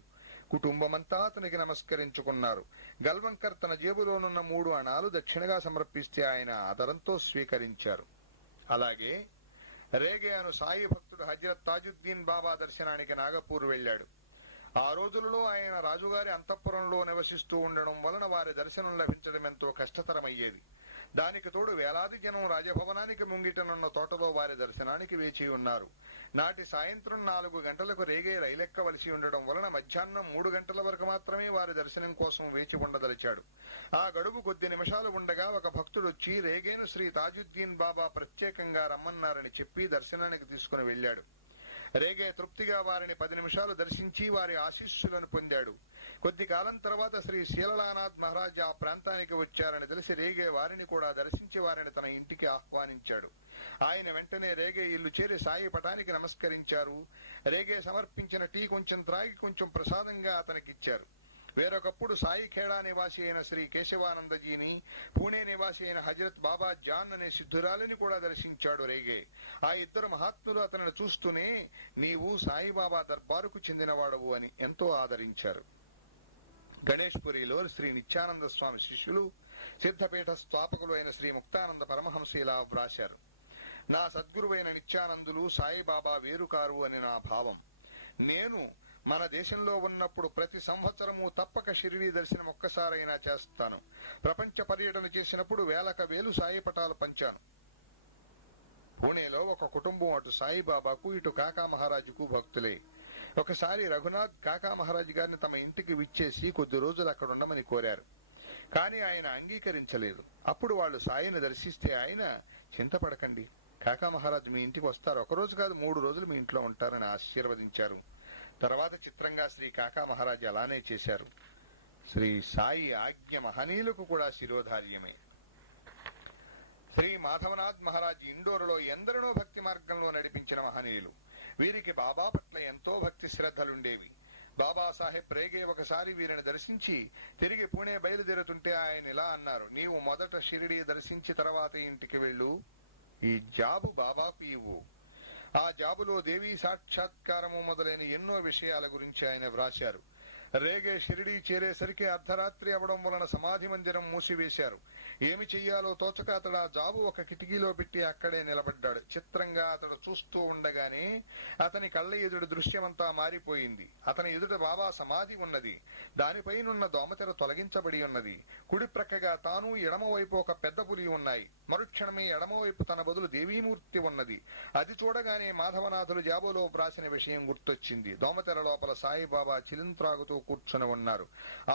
కుటుంబమంతా అతనికి నమస్కరించుకున్నారు. గల్వంకర్ తన జేబులోనున్న 3 అణాలు దక్షిణగా సమర్పిస్తే ఆయన ఆదరంతో స్వీకరించారు. అలాగే రేగే అను సాయి భక్తుడు హజరత్ తాజుద్దీన్ బాబా దర్శనానికి నాగపూర్ వెళ్లాడు. ఆ రోజులలో ఆయన రాజుగారి అంతఃపురంలో నివసిస్తూ ఉండడం వలన వారి దర్శనం లభించడం ఎంతో కష్టతరమయ్యేది. దానికి తోడు వేలాది జనం రాజభవనానికి ముంగిటనున్న తోటలో వారి దర్శనానికి వేచి ఉన్నారు. నాటి సాయంత్రం 4 గంటలకు రేగే రైలెక్కవలసి ఉండడం వలన మధ్యాహ్నం 3 గంటల వరకు మాత్రమే వారి దర్శనం కోసం వేచి ఉండదలిచాడు. ఆ గడువు కొద్ది నిమిషాలు ఉండగా ఒక భక్తుడొచ్చి రేగేను శ్రీ తాజుద్దీన్ బాబా ప్రత్యేకంగా రమ్మన్నారని చెప్పి దర్శనానికి తీసుకుని వెళ్లాడు. రేగే తృప్తిగా వారిని 10 నిమిషాలు దర్శించి వారి ఆశీస్సులను పొందాడు. కొద్ది కాలం తర్వాత శ్రీ శీలలానాథ్ మహారాజ్ ఆ ప్రాంతానికి వచ్చారని తెలిసి రేగే వారిని కూడా దర్శించి వారిని తన ఇంటికి ఆహ్వానించాడు. ఆయన వెంటనే రేగే ఇల్లు చేరి సాయి పటానికి నమస్కరించారు. రేగే సమర్పించిన టీ కొంచెం త్రాగి కొంచెం ప్రసాదంగా అతనికిచ్చారు. వేరొకప్పుడు సాయి ఖేడా నివాసి అయిన శ్రీ కేశవానందజీని, పూణే నివాసి అయిన హజరత్ బాబా జాన్ అనే సిద్ధురాలిని కూడా దర్శించాడు రేగే. ఆ ఇద్దరు మహాత్ములు అతనిని చూస్తూనే, నీవు సాయిబాబా దర్బారుకు చెందినవాడవు అని ఎంతో ఆదరించారు. గణేష్పురిలో శ్రీ నిత్యానంద స్వామి శిష్యులు, సిద్ధపీఠ స్థాపకులు అయిన శ్రీ ముక్తానంద పరమహంస ఇలా వ్రాశారు: నా సద్గురువైన నిత్యానందులు సాయిబాబా వేరుకారు అని నా భావం. నేను మన దేశంలో ఉన్నప్పుడు ప్రతి సంవత్సరము తప్పక షిరిడీ దర్శనం ఒక్కసారైనా చేస్తాను. ప్రపంచ పర్యటన చేసినప్పుడు వేలకు వేలు సాయి పటాలు పంచాను. పూణేలో ఒక కుటుంబం అటు సాయిబాబాకు ఇటు కాకా మహారాజుకు భక్తులే. ఒకసారి రఘునాథ్ కాకా మహారాజు గారిని తమ ఇంటికి విచ్చేసి కొద్ది రోజులు అక్కడ ఉండమని కోరారు. కానీ ఆయన అంగీకరించలేదు. అప్పుడు వాళ్ళు సాయిని దర్శిస్తే ఆయన, చింతపడకండి, కాకా మహారాజు మీ ఇంటికి వస్తారు, 1 రోజు కాదు 3 రోజులు మీ ఇంట్లో ఉంటారని ఆశీర్వదించారు. తర్వాత చిత్రంగా శ్రీ కాకా మహారాజు అలానే చేశారు. శ్రీ సాయి ఆజ్ఞ మహనీయులకు కూడా శిరోధార్యమే. శ్రీ మాధవనాథ్ మహారాజ్ ఇండోరులో ఎందరినో భక్తి మార్గంలో నడిపించిన మహనీయులు. వీరికి బాబా పట్ల ఎంతో భక్తి శ్రద్ధలుండేవి. బాబాసాహెబ్ రేగే ఒకసారి వీరిని దర్శించి తిరిగి పూణే బయలుదేరుతుంటే ఆయన ఇలా అన్నారు: నీవు మొదట షిరిడీ దర్శించి తర్వాత ఇంటికి వెళ్ళు. ఈ జాబు బాబాకు ఇవ్వు. ఆ జాబులో దేవీ సాక్షాత్కారము మొదలైన ఎన్నో విషయాల గురించి ఆయన వ్రాశారు. రేగే షిరిడీ చేరేసరికి అర్ధరాత్రి అవడం వలన సమాధి మందిరం మూసివేశారు. ఏమి చెయ్యాలో తోచక అతడు ఆ జాబు ఒక కిటికీలో పెట్టి అక్కడే నిలబడ్డాడు. చిత్రంగా అతడు చూస్తూ ఉండగానే అతని కళ్ళ ఎదుడు దృశ్యమంతా మారిపోయింది. అతని ఎదుట బాబా సమాధి ఉన్నది. దానిపైనున్న దోమతెర తొలగించబడి ఉన్నది. కుడి ప్రక్కగా తాను, ఎడమవైపు ఒక పెద్ద పులి ఉన్నాయి. మరుక్షణమే ఎడమవైపు తన బదులు దేవీమూర్తి ఉన్నది. అది చూడగానే మాధవనాథులు జాబులో వ్రాసిన విషయం గుర్తొచ్చింది. దోమతెర లోపల సాయిబాబా చిలింత్రాగుతూ కూర్చుని ఉన్నారు.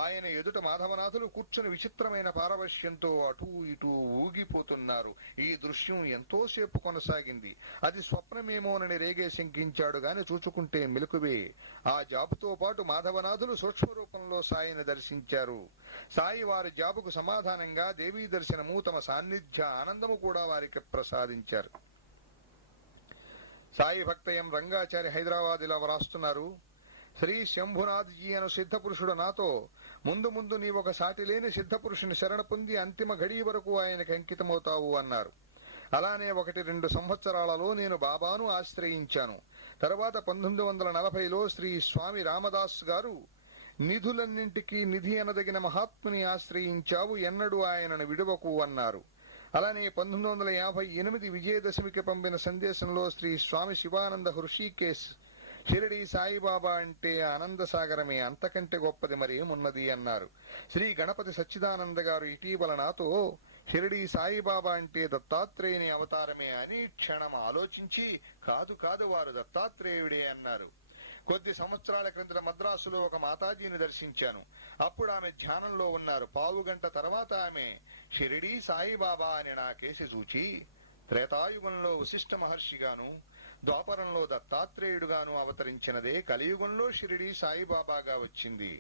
ఆయన ఎదుట మాధవనాథులు కూర్చుని విచిత్రమైన పారవశ్యంతో అటూ ఇటూ ఊగిపోతున్నారు. ఈ దృశ్యం ఎంతోసేపు కొనసాగింది. అది స్వప్నమేమోనని రేగే శంకించాడు గాని చూచుకుంటే మెలకువే. ఆ జాబుతో పాటు మాధవనాథులు సూక్ష్మ రూపంలో సాయిని దర్శించారు. సాయి వారి జాబుకు సమాధానంగా దేవీ దర్శనము, తమ సాన్నిధ్య ఆనందము కూడా వారికి ప్రసాదించారు. సాయి భక్తయం రంగాచారి హైదరాబాద్ ఇలా వ్రాస్తున్నారు: శ్రీ శంభునాథ్జీ అను సిద్ధపురుషుడు నాతో, ముందు ముందు నీవొక సాటిలేని సిద్ధపురుషుని శరణ పొంది అంతిమ ఘడి వరకు ఆయనకు అంకితమవుతావు అన్నారు. అలానే 1-2 సంవత్సరాలలో నేను బాబాను ఆశ్రయించాను. తర్వాత 1940లో శ్రీ స్వామి రామదాస్ గారు, నిధులన్నింటికీ నిధి అనదగిన మహాత్ముని ఆశ్రయించావు, ఎన్నడూ ఆయనను విడువకు అన్నారు. అలానే 1958 విజయదశమికి పంపిన సందేశంలో శ్రీ స్వామి శివానంద హృషికేశ్, షిరిడి సాయిబాబా అంటే ఆనందసాగరమే, అంతకంటే గొప్పది మరేమున్నది అన్నారు. శ్రీ గణపతి సచ్చిదానంద గారు ఇటీవల నాతో, షిరిడి సాయిబాబా అంటే దత్తాత్రేయుని అవతారమే అని క్షణం ఆలోచించి, కాదు కాదు వారు దత్తాత్రేయుడే అన్నారు. కొద్ది సంవత్సరాల క్రిందట మద్రాసులో ఒక మాతాజీని దర్శించాను. అప్పుడు ఆమె ధ్యానంలో ఉన్నారు. పావుగంట తర్వాత ఆమె షిరిడి సాయిబాబా అని నా కేసి చూచి, త్రేతాయుగంలో వశిష్ఠ మహర్షిగాను, ద్వాపరంలో దత్తాత్రేయుడుగాను అవతరించినదే కలియుగంలో షిరిడి సాయిబాబాగా వచ్చింది.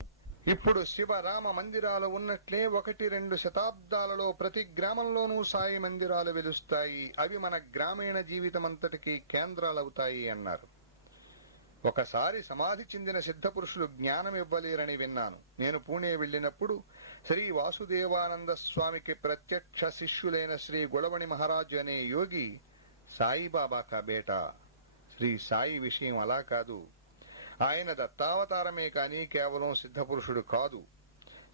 ఇప్పుడు శివరామ మందిరాలు ఉన్నట్లే 1-2 శతాబ్దాలలో ప్రతి గ్రామంలోనూ సాయి మందిరాలు వెలుస్తాయి. అవి మన గ్రామీణ జీవితమంతటికీ కేంద్రాలవుతాయి అన్నారు. ఒకసారి సమాధి చెందిన సిద్ధపురుషులు జ్ఞానం ఇవ్వలేరని విన్నాను. నేను పూణే వెళ్లినప్పుడు శ్రీ వాసుదేవానంద స్వామికి ప్రత్యక్ష శిష్యులైన శ్రీ గుళవణి మహారాజు అనే యోగి సాయిబాబా కా బేటా. శ్రీ సాయి విషయం అలా కాదు. ఆయన దత్తావతారమే కాని కేవలం సిద్ధపురుషుడు కాదు.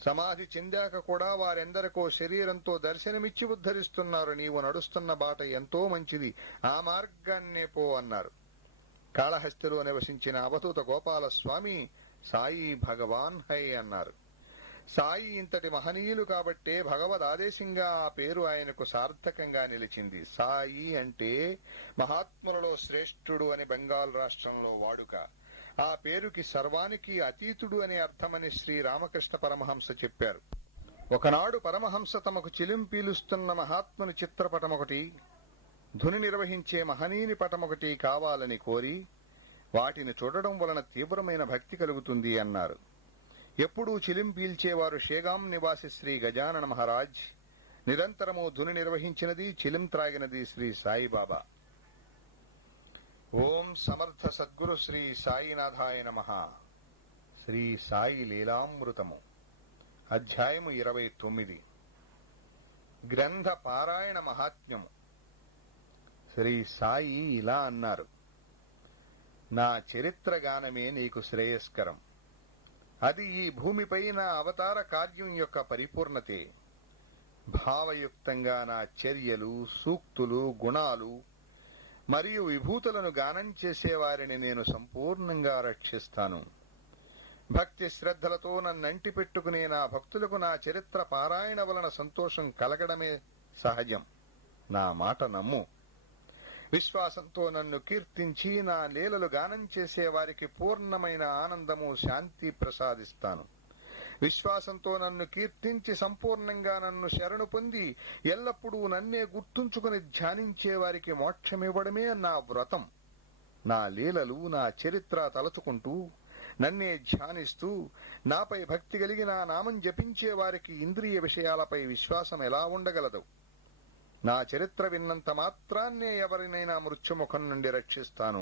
సమాధి చెందాక కూడా వారెందరికో శరీరంతో దర్శనమిచ్చి ఉద్ధరిస్తున్నారు. నీవు నడుస్తున్న బాట ఎంతో మంచిది, ఆ మార్గాన్నే పో అన్నారు. కాళహస్తిలో నివసించిన అవధూత గోపాలస్వామి సాయి భగవాన్ హై అన్నారు. సాయి ఇంతటి మహనీయులు కాబట్టే భగవద్ ఆదేశంగా ఆ పేరు ఆయనకు సార్థకంగా నిలిచింది. సాయి అంటే మహాత్ములలో శ్రేష్ఠుడు అని బెంగాల్ రాష్ట్రంలో వాడుక. ఆ పేరుకి సర్వానికి అతీతుడు అనే అర్థమని శ్రీ రామకృష్ణ పరమహంస చెప్పారు. ఒకనాడు పరమహంస తమకు చిలింపీలుస్తున్న మహాత్ముని చిత్రపటమొకటి, ధుని నిర్వహించే మహనీయుని పటమొకటి కావాలని కోరి, వాటిని చూడడం వలన తీవ్రమైన భక్తి కలుగుతుంది అన్నారు. ఎప్పుడూ చిలిం పీల్చేవారు షేగాం నివాసి శ్రీ గజానన మహారాజ్. నిరంతరము ధుని నిర్వహించినది, చిలిం త్రాగినది శ్రీ సాయిబాబా. ఓం సమర్థ సద్గురు శ్రీ సాయినాథాయ నమః. శ్రీ సాయి లీలామృతము, అధ్యాయము 29. గ్రంథ పారాయణ మహాత్మ్యము. శ్రీ సాయి ఇలా అన్నారు: నా చరిత్ర గానమే నీకు శ్రేయస్కరం. అది ఈ భూమిపై నా అవతార కార్యం యొక్క పరిపూర్ణతే. భావయుక్తంగా నా చర్యలు, సూక్తులు, గుణాలు మరియు విభూతులను గానం చేసేవారిని నేను సంపూర్ణంగా రక్షిస్తాను. భక్తి శ్రద్ధలతో నన్నంటి పెట్టుకునే నా భక్తులకు నా చరిత్ర పారాయణ వలన సంతోషం కలగడమే సహజం. నా మాట నమ్ము. విశ్వాసంతో నన్ను కీర్తించి నా లీలలు గానం చేసే వారికి పూర్ణమైన ఆనందము, శాంతి ప్రసాదిస్తాను. విశ్వాసంతో నన్ను కీర్తించి సంపూర్ణంగా నన్ను శరణు పొంది ఎల్లప్పుడూ నన్నే గుర్తుంచుకుని ధ్యానించే వారికి మోక్షమివ్వడమే నా వ్రతం. నా లీలలు, నా చరిత్ర తలచుకుంటూ నన్నే ధ్యానిస్తూ నాపై భక్తి కలిగి నా నామం జపించే వారికి ఇంద్రియ విషయాలపై విశ్వాసం ఎలా ఉండగలదు? నా చరిత్ర విన్నంత మాత్రాన్నే ఎవరినైనా మృత్యుముఖం నుండి రక్షిస్తాను.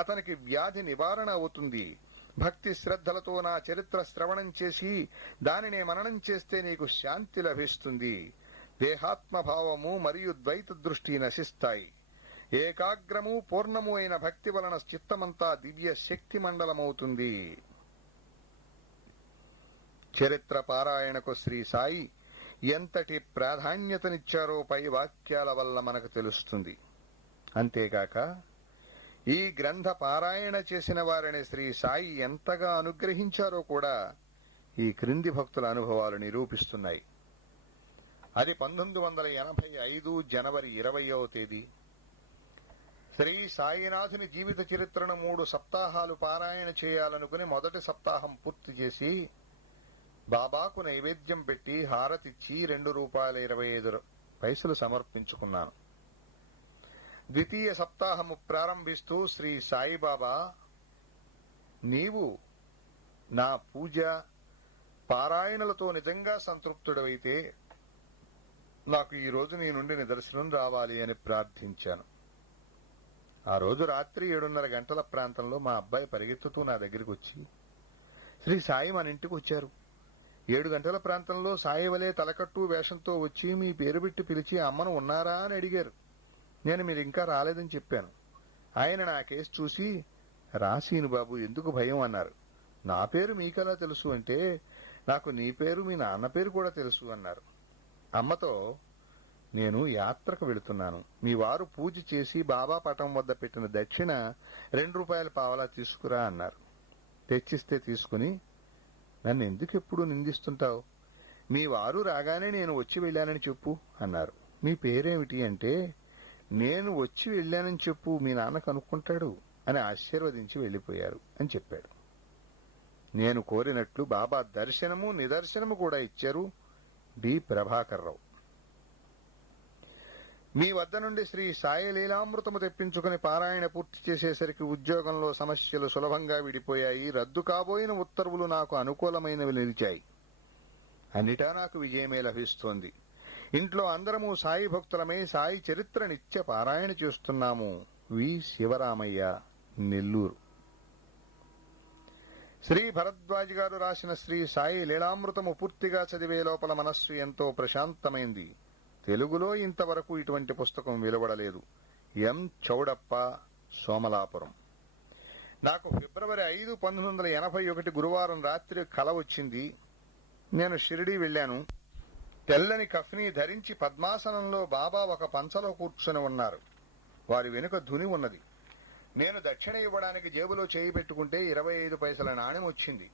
అతనికి వ్యాధి నివారణ అవుతుంది. భక్తి శ్రద్ధలతో నా చరిత్ర శ్రవణం చేసి దానినే మననం చేస్తే నీకు శాంతి లభిస్తుంది. దేహాత్మభావము మరియు ద్వైత దృష్టి నశిస్తాయి. ఏకాగ్రము పూర్ణము అయిన భక్తి వలన చిత్తమంతా దివ్య శక్తి మండలమవుతుంది. చరిత్ర పారాయణకు శ్రీ సాయి ఎంతటి ప్రాధాన్యతనిచ్చారో పై వాక్యాల వల్ల మనకు తెలుస్తుంది. అంతేగాక ఈ గ్రంథ పారాయణ చేసిన వారిని శ్రీ సాయి ఎంతగా అనుగ్రహించారో కూడా ఈ క్రింది భక్తుల అనుభవాలు నిరూపిస్తున్నాయి. అది 1985 జనవరి 20వ తేదీ. శ్రీ సాయినాథుని జీవిత చరిత్రను 3 సప్తాహాలు పారాయణ చేయాలనుకుని మొదటి సప్తాహం పూర్తి చేసి బాబాకు నైవేద్యం పెట్టి హారతిచ్చి ₹2.25 సమర్పించుకున్నాను. ద్వితీయ సప్తాహము ప్రారంభిస్తూ శ్రీ సాయిబాబా, నీవు నా పూజ పారాయణలతో నిజంగా సంతృప్తుడవైతే నాకు ఈ రోజు నీ నుండి నిదర్శనం రావాలి అని ప్రార్థించాను. ఆ రోజు రాత్రి 7:30 గంటల ప్రాంతంలో మా అబ్బాయి పరిగెత్తుతూ నా దగ్గరికి వచ్చి, శ్రీ సాయి మన ఇంటికి వచ్చారు. 7 గంటల ప్రాంతంలో సాయి వలే తలకట్టు వేషంతో వచ్చి మీ పేరు పెట్టి పిలిచి అమ్మను ఉన్నారా అని అడిగారు. నేను మీరు ఇంకా రాలేదని చెప్పాను. ఆయన నా కేసు చూసి, రాసీను బాబు ఎందుకు భయం అన్నారు. నా పేరు మీకెలా తెలుసు అంటే, నాకు నీ పేరు మీ నాన్న పేరు కూడా తెలుసు అన్నారు. అమ్మతో, నేను యాత్రకు వెళుతున్నాను, మీ వారు పూజ చేసి బాబా పటం వద్ద పెట్టిన దక్షిణ ₹2 తీసుకురా అన్నారు. తెచ్చిస్తే తీసుకుని, నన్ను ఎందుకు ఎప్పుడు నిందిస్తుంటావు, మీ వారు రాగానే నేను వచ్చి వెళ్ళానని చెప్పు అన్నారు. మీ పేరేమిటి అంటే, నేను వచ్చి వెళ్ళానని చెప్పు, మీ నాన్న కనుక్కుంటాడు అని ఆశీర్వదించి వెళ్లిపోయారు అని చెప్పాడు. నేను కోరినట్లు బాబా దర్శనము నిదర్శనము కూడా ఇచ్చారు. డి ప్రభాకర్ రావు. మీ వద్ద నుండి శ్రీ సాయి లీలామృతము తెప్పించుకుని పారాయణ పూర్తి చేసేసరికి ఉద్యోగంలో సమస్యలు సులభంగా విడిపోయాయి. రద్దు కాబోయిన ఉత్తర్వులు నాకు అనుకూలమైనవి నిలిచాయి. అన్నిటా నాకు విజయమే లభిస్తోంది. ఇంట్లో అందరము సాయి భక్తులమై సాయి చరిత్ర నిత్య పారాయణ చేస్తున్నాము. వి శివరామయ్య, నెల్లూరు. శ్రీ భరద్వాజ్ గారు రాసిన శ్రీ సాయి లీలామృతము పూర్తిగా చదివే లోపల మనస్సు ఎంతో ప్రశాంతమైంది. తెలుగులో ఇంతవరకు ఇటువంటి పుస్తకం వెలువడలేదు. ఎం చౌడప్ప, సోమలాపురం. నాకు ఫిబ్రవరి 5, 1981 గురువారం రాత్రి కల వచ్చింది. నేను షిరిడీ వెళ్లాను. తెల్లని కఫ్నీ ధరించి పద్మాసనంలో బాబా ఒక పంచలో కూర్చొని ఉన్నారు. వారి వెనుక ధుని ఉన్నది. నేను దక్షిణ ఇవ్వడానికి జేబులో చేయి పెట్టుకుంటే 25 పైసల నాణెం వచ్చింది.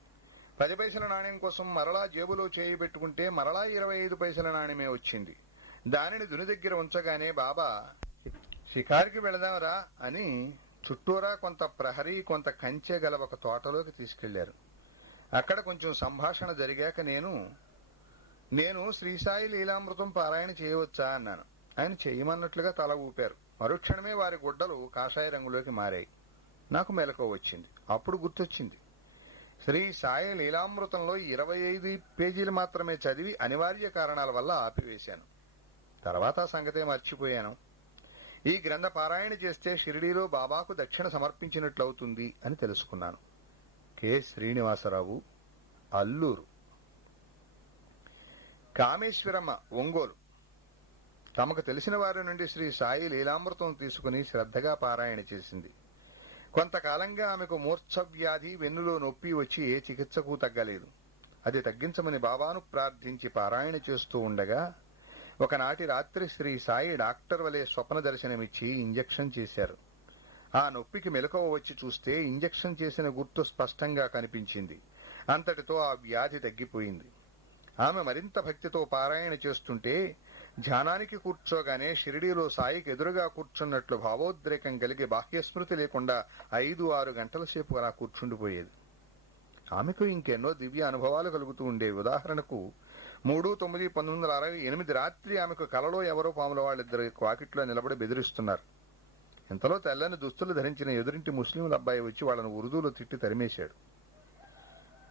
10 పైసల నాణెం కోసం మరలా జేబులో చేయి పెట్టుకుంటే మరలా 25 పైసల నాణెమే వచ్చింది. దానిని దుని దగ్గర ఉంచగానే బాబా, షికారికి వెళదామరా అని చుట్టూరా కొంత ప్రహరీ కొంత కంచె గల ఒక తోటలోకి తీసుకెళ్లారు. అక్కడ కొంచెం సంభాషణ జరిగాక నేను శ్రీసాయి లీలామృతం పారాయణ చేయవచ్చా అన్నాను. ఆయన చెయ్యమన్నట్లుగా తల ఊపారు. మరుక్షణమే వారి గుడ్డలు కాషాయ రంగులోకి మారాయి. నాకు మెలకువ వచ్చింది. అప్పుడు గుర్తొచ్చింది, శ్రీ సాయి లీలామృతంలో 25 పేజీలు మాత్రమే చదివి అనివార్య కారణాల వల్ల ఆపివేశాను. తర్వాత సంగతే మర్చిపోయాను. ఈ గ్రంథ పారాయణ చేస్తే షిరిడీలో బాబాకు దక్షిణ సమర్పించినట్లవుతుంది అని తెలుసుకున్నాను. కె శ్రీనివాసరావు, అల్లూరు. కామేశ్వరమ్మ, ఒంగోలు. తమకు తెలిసిన వారి నుండి శ్రీ సాయి లీలామృతం తీసుకుని శ్రద్ధగా పారాయణ చేసింది. కొంతకాలంగా ఆమెకు మూర్ఛవ్యాధి, వెన్నులో నొప్పి వచ్చి ఏ చికిత్సకు తగ్గలేదు. అది తగ్గించమని బాబాను ప్రార్థించి పారాయణ చేస్తూ ఉండగా ఒకనాటి రాత్రి శ్రీ సాయి డాక్టర్ వలె స్వప్న దర్శనమిచ్చి ఇంజెక్షన్ చేశారు. ఆ నొప్పికి మెలకువ వచ్చి చూస్తే ఇంజెక్షన్ చేసిన గుర్తు స్పష్టంగా కనిపించింది. అంతటితో ఆ వ్యాధి తగ్గిపోయింది. ఆమె మరింత భక్తితో పారాయణ చేస్తుంటే ధ్యానానికి కూర్చోగానే షిరిడీలో సాయికి ఎదురుగా కూర్చున్నట్లు భావోద్రేకం కలిగి బాహ్యస్మృతి లేకుండా 5-6 గంటల సేపు అలా కూర్చుండిపోయేది. ఆమెకు ఇంకెన్నో దివ్య అనుభవాలు కలుగుతూ ఉండేవి. ఉదాహరణకు 3/9/1968 రాత్రి ఆమెకు కలలో ఎవరో పాముల వాళ్ళిద్దరు వాకిట్లో నిలబడి బెదిరిస్తున్నారు. ఇంతలో తెల్లని దుస్తులు ధరించిన ఎదురింటి ముస్లింల అబ్బాయి వచ్చి వాళ్ళను ఉర్దూలో తిట్టి తరిమేశాడు.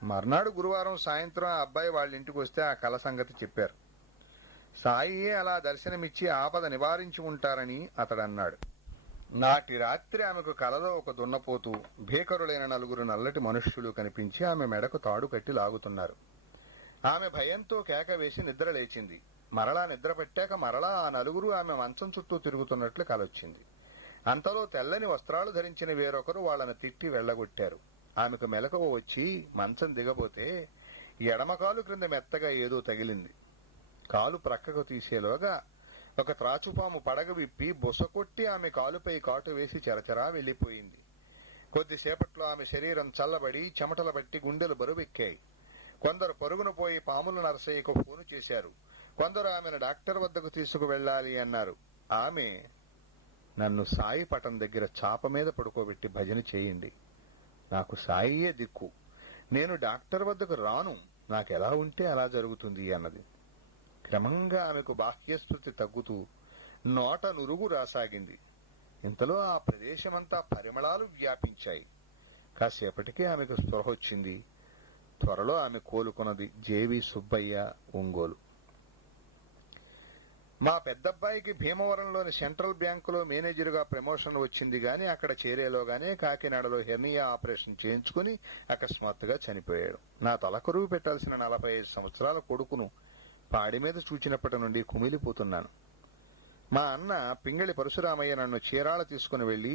మర్నాడు గురువారం సాయంత్రం ఆ అబ్బాయి వాళ్ళ ఇంటికి వస్తే ఆ కల సంగతి చెప్పారు. సాయియే అలా దర్శనమిచ్చి ఆపద నివారించి ఉంటారని అతడన్నాడు. నాటి రాత్రి ఆమెకు కలలో ఒక దున్నపోతూ భీకరులైన 4 నల్లటి మనుష్యులు కనిపించి ఆమె మెడకు తాడు కట్టి లాగుతున్నారు. ఆమె భయంతో కేక వేసి నిద్ర లేచింది. మరలా నిద్ర పట్టాక మరలా ఆ 4 ఆమె మంచం చుట్టూ తిరుగుతున్నట్లు కలొచ్చింది. అంతలో తెల్లని వస్త్రాలు ధరించిన వేరొకరు వాళ్లను తిట్టి వెళ్లగొట్టారు. ఆమెకు మెలకువ వచ్చి మంచం దిగబోతే ఎడమకాలు క్రింద మెత్తగా ఏదో తగిలింది. కాలు ప్రక్కకు తీసేలోగా ఒక త్రాచుపాము పడగ విప్పి బుసకొట్టి ఆమె కాలుపై కాటు వేసి చెరచెరా వెళ్లిపోయింది. కొద్దిసేపట్లో ఆమె శరీరం చల్లబడి చెమటల బట్టి గుండెలు బరువెక్కాయి. కొందరు పరుగున పోయి పాముల నరసయ్యకు ఫోను చేశారు. కొందరు ఆమెను డాక్టర్ వద్దకు తీసుకువెళ్లాలి అన్నారు. ఆమె, నన్ను సాయి పటం దగ్గర చాప మీద పడుకోబెట్టి భజన చేయండి, నాకు సాయియే దిక్కు, నేను డాక్టర్ వద్దకు రాను, నాకెలా ఉంటే అలా జరుగుతుంది అన్నది. క్రమంగా ఆమెకు బాహ్యస్మృతి తగ్గుతూ నోట నురుగు రాసాగింది. ఇంతలో ఆ ప్రదేశమంతా పరిమళాలు వ్యాపించాయి. కాసేపటికి ఆమెకు స్పృహ వచ్చింది. త్వరలో ఆమె కోలుకున్నది. జేవి సుబ్బయ్య, ఒంగోలు. మా పెద్దబ్బాయికి భీమవరంలోని సెంట్రల్ బ్యాంకులో మేనేజరుగా ప్రమోషన్ వచ్చింది గాని అక్కడ చేరేలోగానే కాకినాడలో హెర్నియా ఆపరేషన్ చేయించుకుని అకస్మాత్తుగా చనిపోయాడు. నా తలకరువు పెట్టాల్సిన 45 సంవత్సరాల కొడుకును పాడి మీద చూచినప్పటి నుండి కుమిలిపోతున్నాను. మా అన్న పింగళి పరశురామయ్య నన్ను చీరాల తీసుకుని వెళ్లి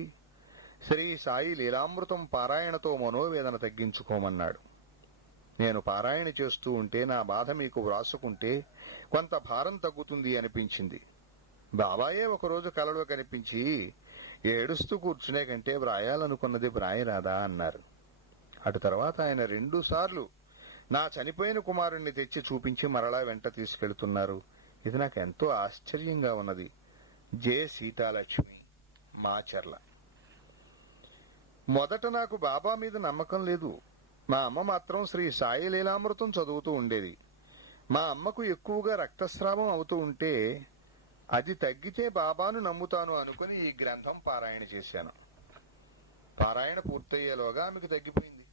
శ్రీ సాయి లీలామృతం పారాయణతో మనోవేదన తగ్గించుకోమన్నాడు. నేను పారాయణ చేస్తూ ఉంటే నా బాధ మీకు వ్రాసుకుంటే కొంత భారం తగ్గుతుంది అనిపించింది. బాబాయే ఒకరోజు కలలో కనిపించి ఏడుస్తూ కూర్చునే కంటే వ్రాయాలనుకున్నది వ్రాయరాదా అన్నారు. అటు తర్వాత ఆయన 2 సార్లు నా చనిపోయిన కుమారుణ్ణి తెచ్చి చూపించి మరలా వెంట తీసుకెళ్తున్నారు. ఇది నాకు ఎంతో ఆశ్చర్యంగా ఉన్నది. జె సీతాలక్ష్మి, మాచర్ల. మొదట నాకు బాబా మీద నమ్మకం లేదు. మా అమ్మ మాత్రం శ్రీ సాయి లీలామృతం చదువుతూ ఉండేది. మా అమ్మకు ఎక్కువగా రక్తస్రావం అవుతూ ఉంటే అది తగ్గితే బాబాను నమ్ముతాను అనుకుని ఈ గ్రంథం పారాయణ చేశాను. పారాయణ పూర్తయ్యేలోగా ఆమెకు తగ్గిపోయింది.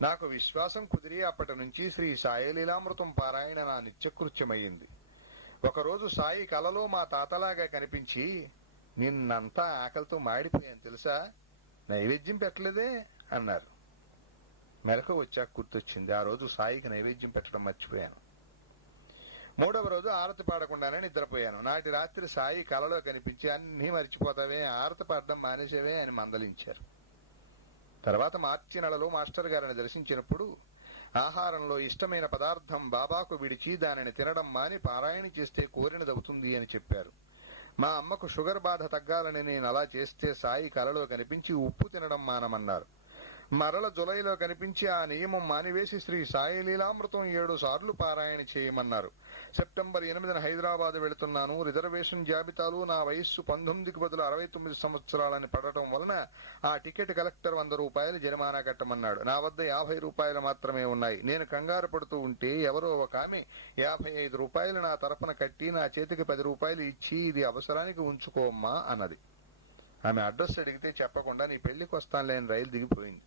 నాకు విశ్వాసం కుదిరి అప్పటి నుంచి శ్రీ సాయి లీలామృతం పారాయణ నా నిత్యకృత్యమయ్యింది. ఒకరోజు సాయి కలలో మా తాతలాగా కనిపించి, నిన్నంతా ఆకలితో మాడిపోయాను తెలుసా, నైవేద్యం పెట్టలేదే అన్నారు. మెలకు వచ్చాక గుర్తొచ్చింది, ఆ రోజు సాయికి నైవేద్యం పెట్టడం మర్చిపోయాను. 3వ రోజు ఆరతి పాడకుండానే నిద్రపోయాను. నాటి రాత్రి సాయి కలలో కనిపించి, అన్నీ మర్చిపోతావే, ఆరతి పాడడం మానేసేవే అని మందలించారు. తర్వాత మార్చి నెలలో మాస్టర్ గారిని దర్శించినప్పుడు ఆహారంలో ఇష్టమైన పదార్థం బాబాకు విడిచి దానిని తినడం మాని పారాయణ చేస్తే కోరినదవుతుంది అని చెప్పారు. మా అమ్మకు షుగర్ బాధ తగ్గాలని నేను అలా చేస్తే సాయి కలలో కనిపించి ఉప్పు తినడం మానమన్నారు. మరల జులైలో కనిపించి ఆ నియమం మానివేసి శ్రీ సాయి లీలామృతం 7 సార్లు పారాయణ చేయమన్నారు. సెప్టెంబర్ 8న హైదరాబాద్ వెళుతున్నాను. రిజర్వేషన్ జాబితాలు నా వయస్సు 19కి బదులు 69 సంవత్సరాలని పడటం వలన ఆ టికెట్ కలెక్టర్ 100 రూపాయలు జరిమానా కట్టమన్నాడు. నా వద్ద 50 రూపాయలు మాత్రమే ఉన్నాయి. నేను కంగారు పడుతూ ఉంటే ఎవరో ఒక ఆమె 55 రూపాయలు నా తరపున కట్టి నా చేతికి 10 రూపాయలు ఇచ్చి, ఇది అవసరానికి ఉంచుకోమ్మా అన్నది. ఆమె అడ్రస్ అడిగితే చెప్పకుండా నీ పెళ్లికి వస్తానులేని రైలు దిగిపోయింది.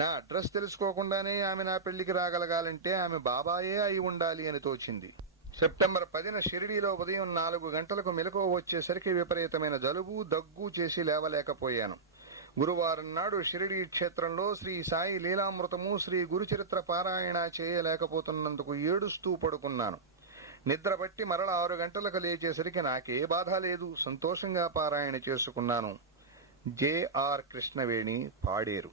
నా అడ్రస్ తెలుసుకోకుండానే ఆమె నా పెళ్లికి రాగలగాలంటే ఆమె బాబాయే అయి ఉండాలి అని తోచింది. సెప్టెంబర్ 10న షిరిడీలో ఉదయం 4 గంటలకు మెలకువ వచ్చేసరికి విపరీతమైన జలుబు, దగ్గు చేసి లేవలేకపోయాను. గురువారం నాడు షిరిడీ క్షేత్రంలో శ్రీ సాయి లీలామృతము, శ్రీ గురుచరిత్ర పారాయణ చేయలేకపోతున్నందుకు ఏడుస్తూ పడుకున్నాను. నిద్రపట్టి మరల 6 గంటలకు లేచేసరికి నాకే బాధ లేదు, సంతోషంగా పారాయణ చేసుకున్నాను. జె.ఆర్. కృష్ణవేణి, పాడేరు.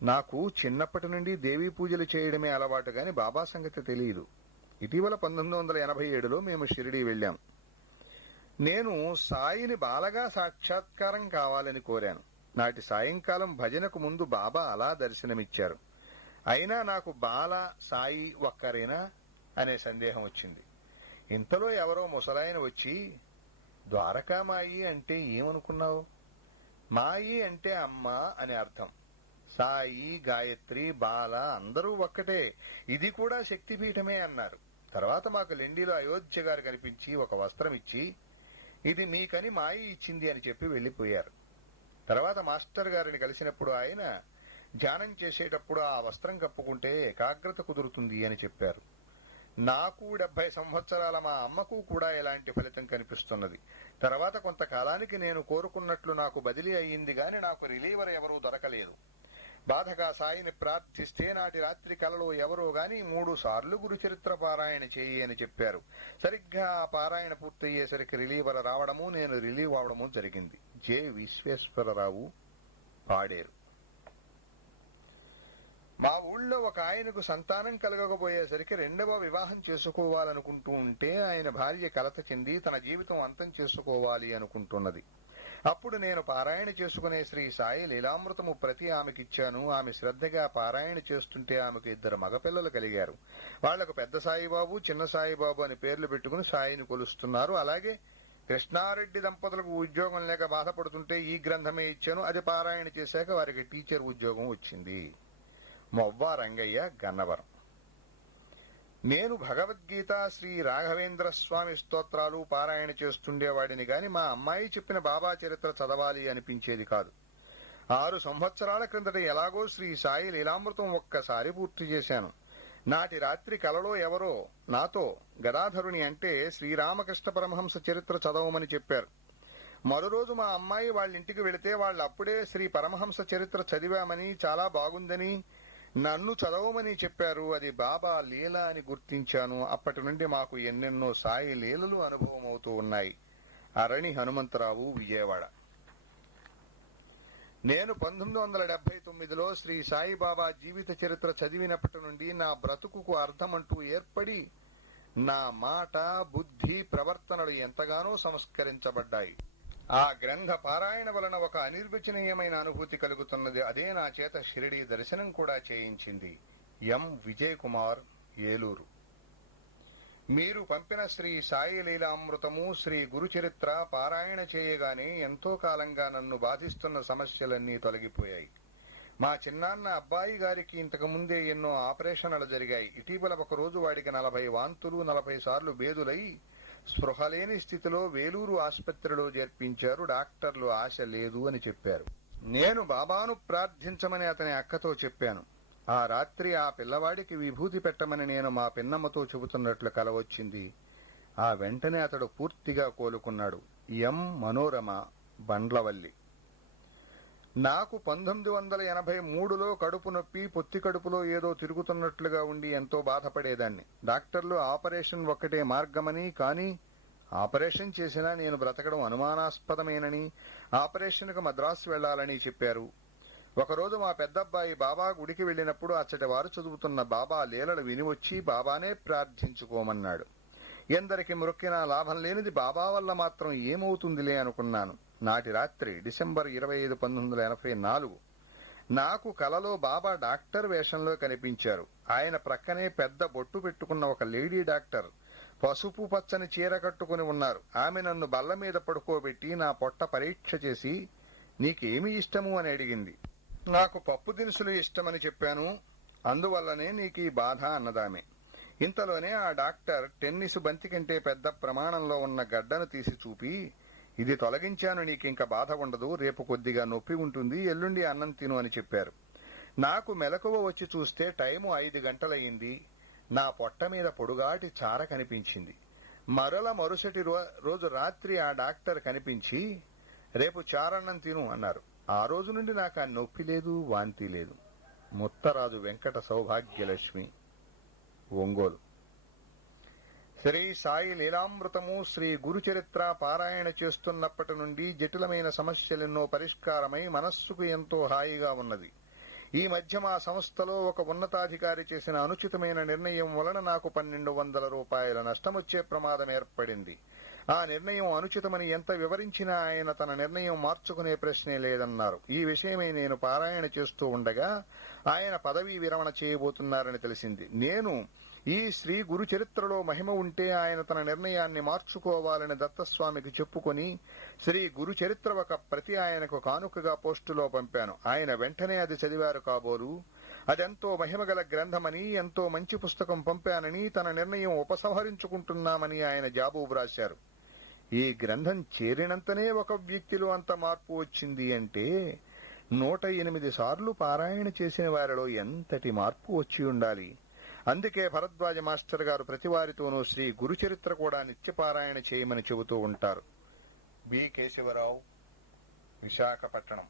నాకు చిన్నప్పటి నుండి దేవీ పూజలు చేయడమే అలవాటు గాని బాబా సంగతి తెలియదు. ఇటీవల 1987లో మేము షిరిడీ వెళ్ళాం. నేను సాయిని బాలగా సాక్షాత్కారం కావాలని కోరాను. నాటి సాయంకాలం భజనకు ముందు బాబా అలా దర్శనమిచ్చారు. అయినా నాకు బాల సాయి ఒక్కరేనా అనే సందేహం వచ్చింది. ఇంతలో ఎవరో ముసలాయన వచ్చి, ద్వారకామాయి అంటే ఏమనుకున్నావు? మాయి అంటే అమ్మ అని అర్థం. సాయి, గాయత్రి, బాల అందరూ ఒక్కటే, ఇది కూడా శక్తిపీఠమే అన్నారు. తర్వాత మాకు లెండిలో అయోధ్య గారు కనిపించి ఒక వస్త్రం ఇచ్చి, ఇది మీకని మాయి ఇచ్చింది అని చెప్పి వెళ్లిపోయారు. తర్వాత మాస్టర్ గారిని కలిసినప్పుడు ఆయన ధ్యానం చేసేటప్పుడు ఆ వస్త్రం కప్పుకుంటే ఏకాగ్రత కుదురుతుంది అని చెప్పారు. నాకు 70 సంవత్సరాల మా అమ్మకు కూడా ఇలాంటి ఫలితం కనిపిస్తున్నది. తర్వాత కొంతకాలానికి నేను కోరుకున్నట్లు నాకు బదిలీ అయ్యింది గాని నాకు రిలీవర్ ఎవరూ దొరకలేదు. బాధగా సాయిని ప్రార్థిస్తే నాటి రాత్రి కలలో ఎవరో గాని 3 సార్లు గురుచరిత్ర పారాయణ చేయి అని చెప్పారు. సరిగ్గా ఆ పారాయణ పూర్తయ్యేసరికి రిలీవర్ రావడము, నేను రిలీవ్ అవడము జరిగింది. జె. విశ్వేశ్వరరావు, పాడేరు. మా ఊళ్ళో ఒక ఆయనకు సంతానం కలగకపోయేసరికి 2వ వివాహం చేసుకోవాలనుకుంటూ ఉంటే ఆయన భార్య కలత చెంది తన జీవితం అంతం చేసుకోవాలి అనుకుంటున్నది. అప్పుడు నేను పారాయణ చేసుకునే శ్రీ సాయి లీలామృతము ప్రతి ఆమెకిచ్చాను. ఆమె శ్రద్ధగా పారాయణ చేస్తుంటే ఆమెకు 2 మగపిల్లలు కలిగారు. వాళ్లకు పెద్ద సాయిబాబు, చిన్న సాయిబాబు అని పేర్లు పెట్టుకుని సాయిని కొలుస్తున్నారు. అలాగే కృష్ణారెడ్డి దంపతులకు ఉద్యోగం లేక బాధపడుతుంటే ఈ గ్రంథమే ఇచ్చాను. అది పారాయణ చేశాక వారికి టీచర్ ఉద్యోగం వచ్చింది. మొవ్వ రంగయ్య, గన్నవరం. నేను భగవద్గీత, శ్రీ రాఘవేంద్ర స్వామి స్తోత్రాలు పారాయణ చేస్తుండేవాడిని గాని మా అమ్మాయి చెప్పిన బాబా చరిత్ర చదవాలి అనిపించేది కాదు. 6 సంవత్సరాల క్రిందట ఎలాగో శ్రీ సాయి లీలామృతం ఒక్కసారి పూర్తి చేశాను. నాటి రాత్రి కలలో ఎవరో నాతో గదాధరుని అంటే శ్రీరామకృష్ణ పరమహంస చరిత్ర చదవమని చెప్పారు. మరోరోజు మా అమ్మాయి వాళ్ళింటికి వెళితే వాళ్ళు అప్పుడే శ్రీ పరమహంస చరిత్ర చదివామని, చాలా బాగుందని నన్ను చదవమని చెప్పారు. అది బాబా లీల అని గుర్తించాను. అప్పటి నుండి మాకు ఎన్నెన్నో సాయి లీలలు అనుభవం అవుతూ ఉన్నాయి. అరణి హనుమంతరావు, విజయవాడ. నేను 1979లో శ్రీ సాయిబాబా జీవిత చరిత్ర చదివినప్పటి నుండి నా బ్రతుకుకు అర్థమంటూ ఏర్పడి నా మాట, బుద్ధి, ప్రవర్తనలు ఎంతగానో సంస్కరించబడ్డాయి. ఆ గ్రంథ పారాయణ వలన ఒక అనిర్వచనీయమైన అనుభూతి కలుగుతున్నది. అదే నా చేత షిరిడీ దర్శనం కూడా చేయించింది. ఎం. విజయ్ కుమార్, ఏలూరు. మీరు పంపిన శ్రీ సాయి లీలామృతము, శ్రీ గురుచరిత్ర పారాయణ చేయగానే ఎంతో కాలంగా నన్ను బాధిస్తున్న సమస్యలన్నీ తొలగిపోయాయి. మా చిన్నాన్న అబ్బాయి గారికి ఇంతకు ముందే ఎన్నో ఆపరేషన్లు జరిగాయి. ఇటీవల ఒకరోజు వాడికి 40 వాంతులు, 40 సార్లు బేదులై స్పృహలేని స్థితిలో వేలూరు ఆసుపత్రిలో చేర్పించారు. డాక్టర్లు ఆశ లేదు అని చెప్పారు. నేను బాబాను ప్రార్థించమని అతని అక్కతో చెప్పాను. ఆ రాత్రి ఆ పిల్లవాడికి విభూతి పెట్టమని నేను మా పిన్నమ్మతో చెబుతున్నట్లు కల వచ్చింది. ఆ వెంటనే అతడు పూర్తిగా కోలుకున్నాడు. ఎం. మనోరమ, బండ్లవల్లి. నాకు 1983లో కడుపు నొప్పి, పొత్తి కడుపులో ఏదో తిరుగుతున్నట్లుగా ఉండి ఎంతో బాధపడేదాన్ని. డాక్టర్లు ఆపరేషన్ ఒక్కటే మార్గమని, కానీ ఆపరేషన్ చేసినా నేను బ్రతకడం అనుమానాస్పదమేనని, ఆపరేషన్కు మద్రాసు వెళ్లాలని చెప్పారు. ఒకరోజు మా పెద్దబ్బాయి బాబా గుడికి వెళ్లినప్పుడు అచ్చటి వారు చదువుతున్న బాబా లీలలు వినివచ్చి బాబానే ప్రార్థించుకోమన్నాడు. ఎందరికి మొక్కినా లాభం లేనిది బాబా వల్ల మాత్రం ఏమవుతుందిలే అనుకున్నాను. నాటి రాత్రి డిసెంబర్ 25, 1984 నాకు కలలో బాబా డాక్టర్ వేషంలో కనిపించారు. ఆయన ప్రక్కనే పెద్ద బొట్టు పెట్టుకున్న ఒక లేడీ డాక్టర్ పసుపు పచ్చని చీర కట్టుకుని ఉన్నారు. ఆమె నన్ను బల్ల మీద పడుకోబెట్టి నా పొట్ట పరీక్ష చేసి నీకేమి ఇష్టము అని అడిగింది. నాకు పప్పు దినుసులు ఇష్టమని చెప్పాను. అందువల్లనే నీకీ బాధ అన్నదామె. ఇంతలోనే ఆ డాక్టర్ టెన్నిస్ బంతి కంటే పెద్ద ప్రమాణంలో ఉన్న గడ్డను తీసి చూపి, ఇది తొలగించాను, నీకింక బాధ ఉండదు, రేపు కొద్దిగా నొప్పి ఉంటుంది, ఎల్లుండి అన్నం తిను అని చెప్పారు. నాకు మెలకువ వచ్చి చూస్తే టైము 5 గంటలయ్యింది. నా పొట్ట మీద పొడుగాటి చార కనిపించింది. మరుసటి రోజు రాత్రి ఆ డాక్టర్ కనిపించి రేపు చారన్నం తిను అన్నారు. ఆ రోజు నుండి నాకు ఆ నొప్పి లేదు, వాంతి లేదు. ముత్తరాజు వెంకట సౌభాగ్యలక్ష్మి, ఒంగోలు. శ్రీ సాయి లీలామృతము, శ్రీ గురుచరిత్ర పారాయణ చేస్తున్నప్పటి నుండి జటిలమైన సమస్యలెన్నో పరిష్కారమై మనస్సుకు ఎంతో హాయిగా ఉన్నది. ఈ మధ్య మా సంస్థలో ఒక ఉన్నతాధికారి చేసిన అనుచితమైన నిర్ణయం వలన నాకు 1200 రూపాయల నష్టమొచ్చే ప్రమాదం ఏర్పడింది. ఆ నిర్ణయం అనుచితమని ఎంత వివరించినా ఆయన తన నిర్ణయం మార్చుకునే ప్రశ్నే లేదన్నారు. ఈ విషయమై నేను పారాయణ చేస్తూ ఉండగా ఆయన పదవీ విరమణ చేయబోతున్నారని తెలిసింది. నేను ఈ శ్రీ గురు చరిత్రలో మహిమ ఉంటే ఆయన తన నిర్ణయాన్ని మార్చుకోవాలని దత్తస్వామికి చెప్పుకొని శ్రీ గురు చరిత్ర ఒక ప్రతి ఆయనకు కానుకగా పోస్టులో పంపాను. ఆయన వెంటనే అది చదివారు కాబోలు. అదెంతో మహిమగల గ్రంథమని, ఎంతో మంచి పుస్తకం పంపానని, తన నిర్ణయం ఉపసంహరించుకుంటున్నామని ఆయన జాబు రాశారు. ఈ గ్రంథం చేరినంతనే ఒక వ్యక్తిలో అంత మార్పు వచ్చింది అంటే 108 సార్లు పారాయణ చేసిన వారిలో ఎంతటి మార్పు వచ్చి ఉండాలి. అందుకే భరద్వాజ మాస్టర్ గారు ప్రతివారితోనూ శ్రీ గురుచరిత్ర కూడా నిత్యపారాయణ చేయమని చెబుతూ ఉంటారు. బి కేశవరావు, విశాఖపట్నం.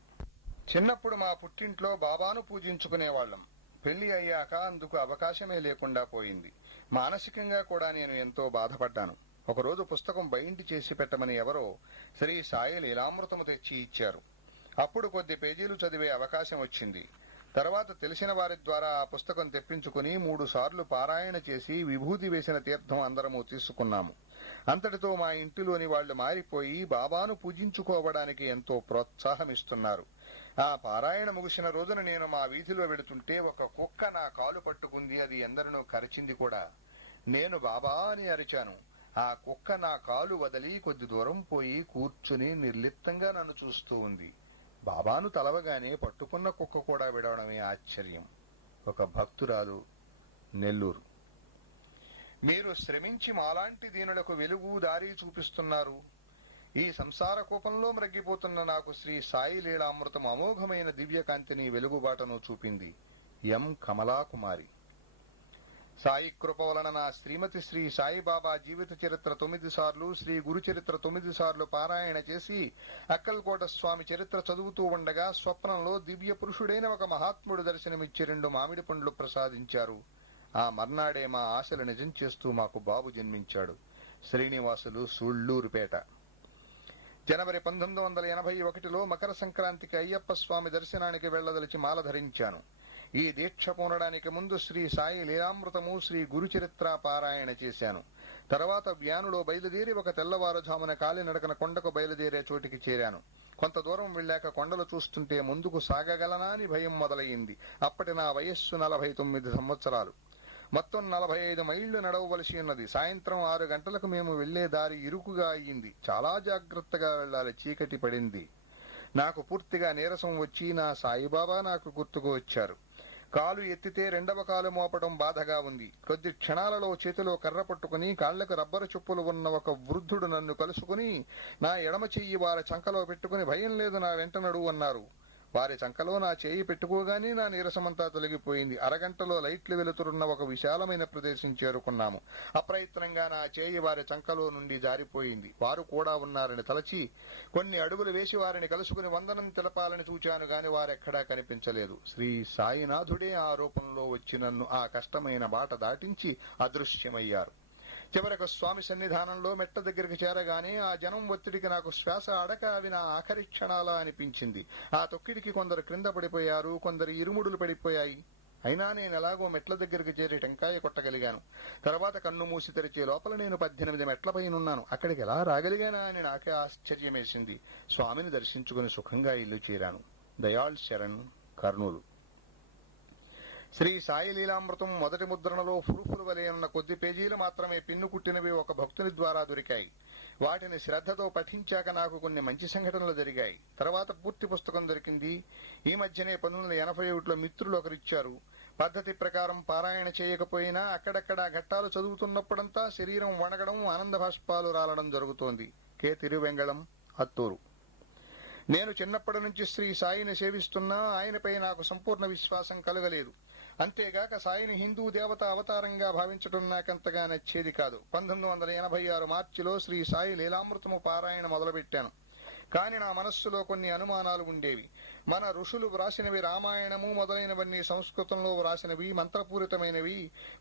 చిన్నప్పుడు మా పుట్టింట్లో బాబాను పూజించుకునేవాళ్లం. పెళ్లి అయ్యాక అందుకు అవకాశమే లేకుండా పోయింది. మానసికంగా కూడా నేను ఎంతో బాధపడ్డాను. ఒకరోజు పుస్తకం బైండ్ చేసి పెట్టమని ఎవరో శ్రీ సాయి లీలామృతము తెచ్చి ఇచ్చారు. అప్పుడు కొద్ది పేజీలు చదివే అవకాశం వచ్చింది. తర్వాత తెలిసిన వారి ద్వారా ఆ పుస్తకం తెప్పించుకుని 3 సార్లు పారాయణ చేసి విభూతి వేసిన తీర్థం అందరము తీసుకున్నాము. అంతటితో మా ఇంటిలోని వాళ్లు మారిపోయి బాబాను పూజించుకోవడానికి ఎంతో ప్రోత్సాహమిస్తున్నారు. ఆ పారాయణ ముగిసిన రోజున నేను మా వీధిలో వెడుతుంటే ఒక కుక్క నా కాలు పట్టుకుంది. అది ఎందరినో కరిచింది కూడా. నేను బాబా అని అరిచాను. ఆ కుక్క నా కాలు వదిలి కొద్ది దూరం పోయి కూర్చుని నిర్లిప్తంగా నన్ను చూస్తూ ఉంది. బాబాను తలవగానే పట్టుకున్న కుక్క కూడా విడవడమే ఆశ్చర్యం. ఒక భక్తురాలు, నెల్లూరు. మీరు శ్రమించి మాలాంటి దీనులకు వెలుగు దారి చూపిస్తున్నారు. ఈ సంసార కూపంలో మ్రగ్గిపోతున్న నాకు శ్రీ సాయి లీలామృతం అమోఘమైన దివ్యకాంతిని వెలుగుబాటను చూపింది. ఎం కమలాకుమారి. సాయి కృప వలన నా శ్రీమతి శ్రీ సాయిబాబా జీవిత చరిత్ర 9 సార్లు, శ్రీ గురు చరిత్ర 9 సార్లు పారాయణ చేసి అక్కల్కోట స్వామి చరిత్ర చదువుతూ ఉండగా స్వప్నంలో దివ్య పురుషుడైన ఒక మహాత్ముడు దర్శనమిచ్చి 2 మామిడి పండ్లు ప్రసాదించారు. ఆ మర్నాడే మా ఆశలు నిజం చేస్తూ మాకు బాబు జన్మించాడు. శ్రీనివాసులు, సూళ్లూరుపేట. జనవరి 1981లో మకర సంక్రాంతికి అయ్యప్ప స్వామి దర్శనానికి వెళ్లదలిచి మాల ధరించాను. ఈ దీక్ష పూనడానికి ముందు శ్రీ సాయి లీలామృతము, శ్రీ గురుచరిత్ర పారాయణ చేశాను. తర్వాత వ్యానులో బయలుదేరి ఒక తెల్లవారుజామున కాలినడకన కొండకు బయలుదేరే చోటికి చేరాను. కొంత దూరం వెళ్ళాక కొండలు చూస్తుంటే ముందుకు సాగగలనా అని భయం మొదలయ్యింది. అప్పటి నా వయస్సు 49 సంవత్సరాలు. మొత్తం 45 మైళ్లు నడవవలసి ఉన్నది. సాయంత్రం 6 గంటలకు మేము వెళ్లే దారి ఇరుకుగా అయ్యింది. చాలా జాగ్రత్తగా వెళ్లాలి. చీకటి పడింది. నాకు పూర్తిగా నీరసం వచ్చి నా సాయిబాబా నాకు గుర్తుకు వచ్చారు. కాలు ఎత్తితే 2వ కాలు మోపడం బాధగా ఉంది. కొద్ది క్షణాలలో చేతిలో కర్ర పట్టుకుని కాళ్లకు రబ్బరు చెప్పులు ఉన్న ఒక వృద్ధుడు నన్ను కలుసుకుని నా ఎడమ చెయ్యి వారి చంకలో పెట్టుకుని భయం లేదు నా వెంట నడువు అన్నారు. వారి చంకలో నా చేయి పెట్టుకోగానే నా నీరసమంతా తొలగిపోయింది. అరగంటలో లైట్లు వెలుతురున్న ఒక విశాలమైన ప్రదేశం చేరుకున్నాము. అప్రయత్నంగా నా చేయి వారి చంకలో నుండి జారిపోయింది. వారు కూడా ఉన్నారని తలచి కొన్ని అడుగులు వేసి వారిని కలుసుకుని వందనం తెలపాలని చూచాను గాని వారెక్కడా కనిపించలేదు. శ్రీ సాయినాథుడే ఆ రూపంలో వచ్చి నన్ను ఆ కష్టమైన బాట దాటించి అదృశ్యమయ్యారు. చివరకు స్వామి సన్నిధానంలో మెట్ట దగ్గరికి చేరగానే ఆ జనం ఒత్తిడికి నాకు శ్వాస అడక అవి నా ఆఖరి క్షణాలా అనిపించింది. ఆ తొక్కిడికి కొందరు క్రింద పడిపోయారు, కొందరు ఇరుముడులు పడిపోయాయి. అయినా నేను ఎలాగో మెట్ల దగ్గరికి చేరి టెంకాయ కొట్టగలిగాను. తర్వాత కన్ను మూసి తెరిచే లోపల నేను 18 మెట్లపైనున్నాను. అక్కడికి ఎలా రాగలిగానా అని నాకే ఆశ్చర్యమేసింది. స్వామిని దర్శించుకుని సుఖంగా ఇల్లు చేరాను. దయాళ్ శరణ్, కర్నూలు. శ్రీ సాయి లీలామృతం మొదటి ముద్రణలో ఫురుఫురు వలె ఉన్న కొద్ది పేజీలు మాత్రమే పిన్ను కుట్టినవి ఒక భక్తుని ద్వారా దొరికాయి. వాటిని శ్రద్ధతో పఠించాక నాకు కొన్ని మంచి సంఘటనలు జరిగాయి. తర్వాత పూర్తి పుస్తకం దొరికింది. ఈ మధ్యనే 1981లో మిత్రులు ఒకరిచ్చారు. పద్ధతి ప్రకారం పారాయణ చేయకపోయినా అక్కడక్కడా ఘట్టాలు చదువుతున్నప్పుడంతా శరీరం వణగడం, ఆనంద భాష్పాలు రాలడం జరుగుతోంది. కె తిరువెంగళం, అత్తూరు. నేను చిన్నప్పటి నుంచి శ్రీ సాయిని సేవిస్తున్నా ఆయనపై నాకు సంపూర్ణ విశ్వాసం కలగలేదు. అంతేగాక సాయిని హిందూ దేవత అవతారంగా భావించడం నాకంతగా నచ్చేది కాదు. 1986 మార్చిలో శ్రీ సాయి లీలామృతము పారాయణ మొదలుపెట్టాను. కాని నా మనస్సులో కొన్ని అనుమానాలు ఉండేవి. మన ఋషులు వ్రాసినవి రామాయణము మొదలైనవన్నీ సంస్కృతంలో వ్రాసినవి, మంత్రపూరితమైనవి.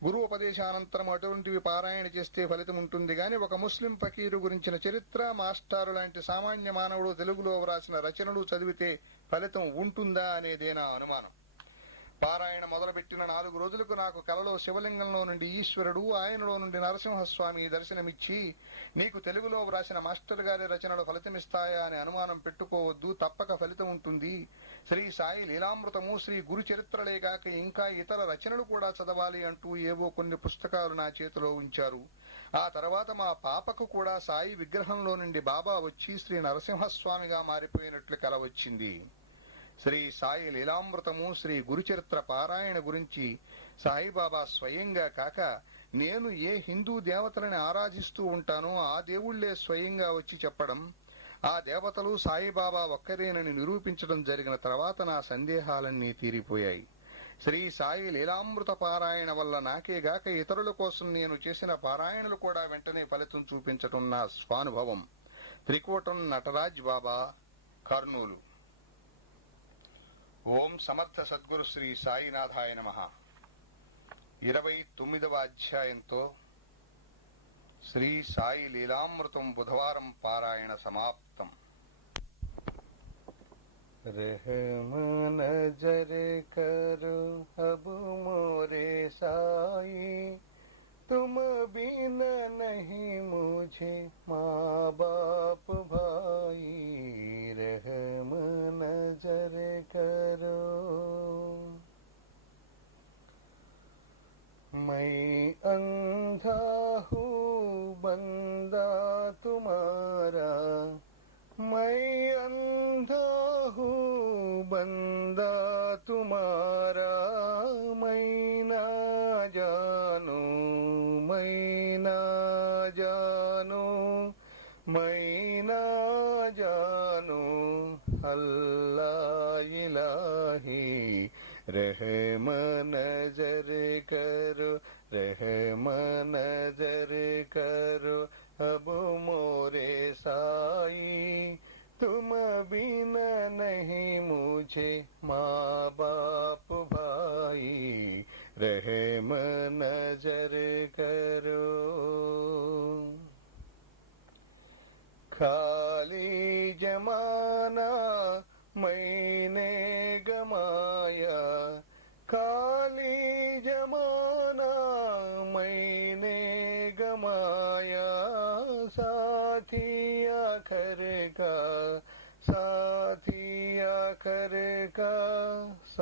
గురువుపదేశానంతరం అటువంటివి పారాయణ చేస్తే ఫలితం ఉంటుంది గాని ఒక ముస్లిం ఫకీరు గురించిన చరిత్ర, మాస్టారు లాంటి సామాన్య మానవుడు తెలుగులో వ్రాసిన రచనలు చదివితే ఫలితం ఉంటుందా అనేదే నా అనుమానం. పారాయణ మొదలుపెట్టిన 4 రోజులకు నాకు కలలో శివలింగంలో నుండి ఈశ్వరుడు, ఆయనలో నుండి నరసింహస్వామి దర్శనమిచ్చి, నీకు తెలుగులో వ్రాసిన మాస్టర్ గారి రచనలు ఫలితమిస్తాయా అని అనుమానం పెట్టుకోవద్దు, తప్పక ఫలితం ఉంటుంది. శ్రీ సాయి లీలామృతము, శ్రీ గురు చరిత్రలే కాక ఇంకా ఇతర రచనలు కూడా చదవాలి అంటూ ఏవో కొన్ని పుస్తకాలు నా చేతిలో ఉంచారు. ఆ తర్వాత మా పాపకు కూడా సాయి విగ్రహంలో నుండి బాబా వచ్చి శ్రీ నరసింహస్వామిగా మారిపోయినట్లు కల వచ్చింది. శ్రీ సాయి లీలామృతము, శ్రీ గురుచరిత్ర పారాయణ గురించి సాయిబాబా స్వయంగా కాక నేను ఏ హిందూ దేవతలని ఆరాధిస్తూ ఉంటానో ఆ దేవుళ్లే స్వయంగా వచ్చి చెప్పడం, ఆ దేవతలు సాయిబాబా ఒక్కరేనని నిరూపించడం జరిగిన తర్వాత నా సందేహాలన్నీ తీరిపోయాయి. శ్రీ సాయి లీలామృత పారాయణ వల్ల నాకేగాక ఇతరుల కోసం నేను చేసిన పారాయణలు కూడా వెంటనే ఫలితం చూపించటం నా స్వానుభవం. త్రికూటం నటరాజ్ బాబా, కర్నూలు. ఓం సమర్థ సద్గురు శ్రీ సాయినాథాయ నమః. 29వ అధ్యాయంతో శ్రీ సాయి లీలామృతం బుధవారం పారాయణ సమాప్తం. रहम नजर करो अब मोरे साई, तुम बिन नहीं मुझे माँ बाप भाई। रहम नजर करो। मैं अंधा हूँ बंदा तुम्हारा, मैं अंधा हूँ बंदा तुम्हारा। मैं ना जानू, मैं ना जानू, मैं ना जानू अल्लाह इलाही। रहम नजर करो, रहम नजर करो अब मोरे साई, तुम बिन नहीं मुझे माँ बाप भाई। रहम नजर करो। खाली जमाना मैंने गमाया, खाली जमाना मैंने गमाया।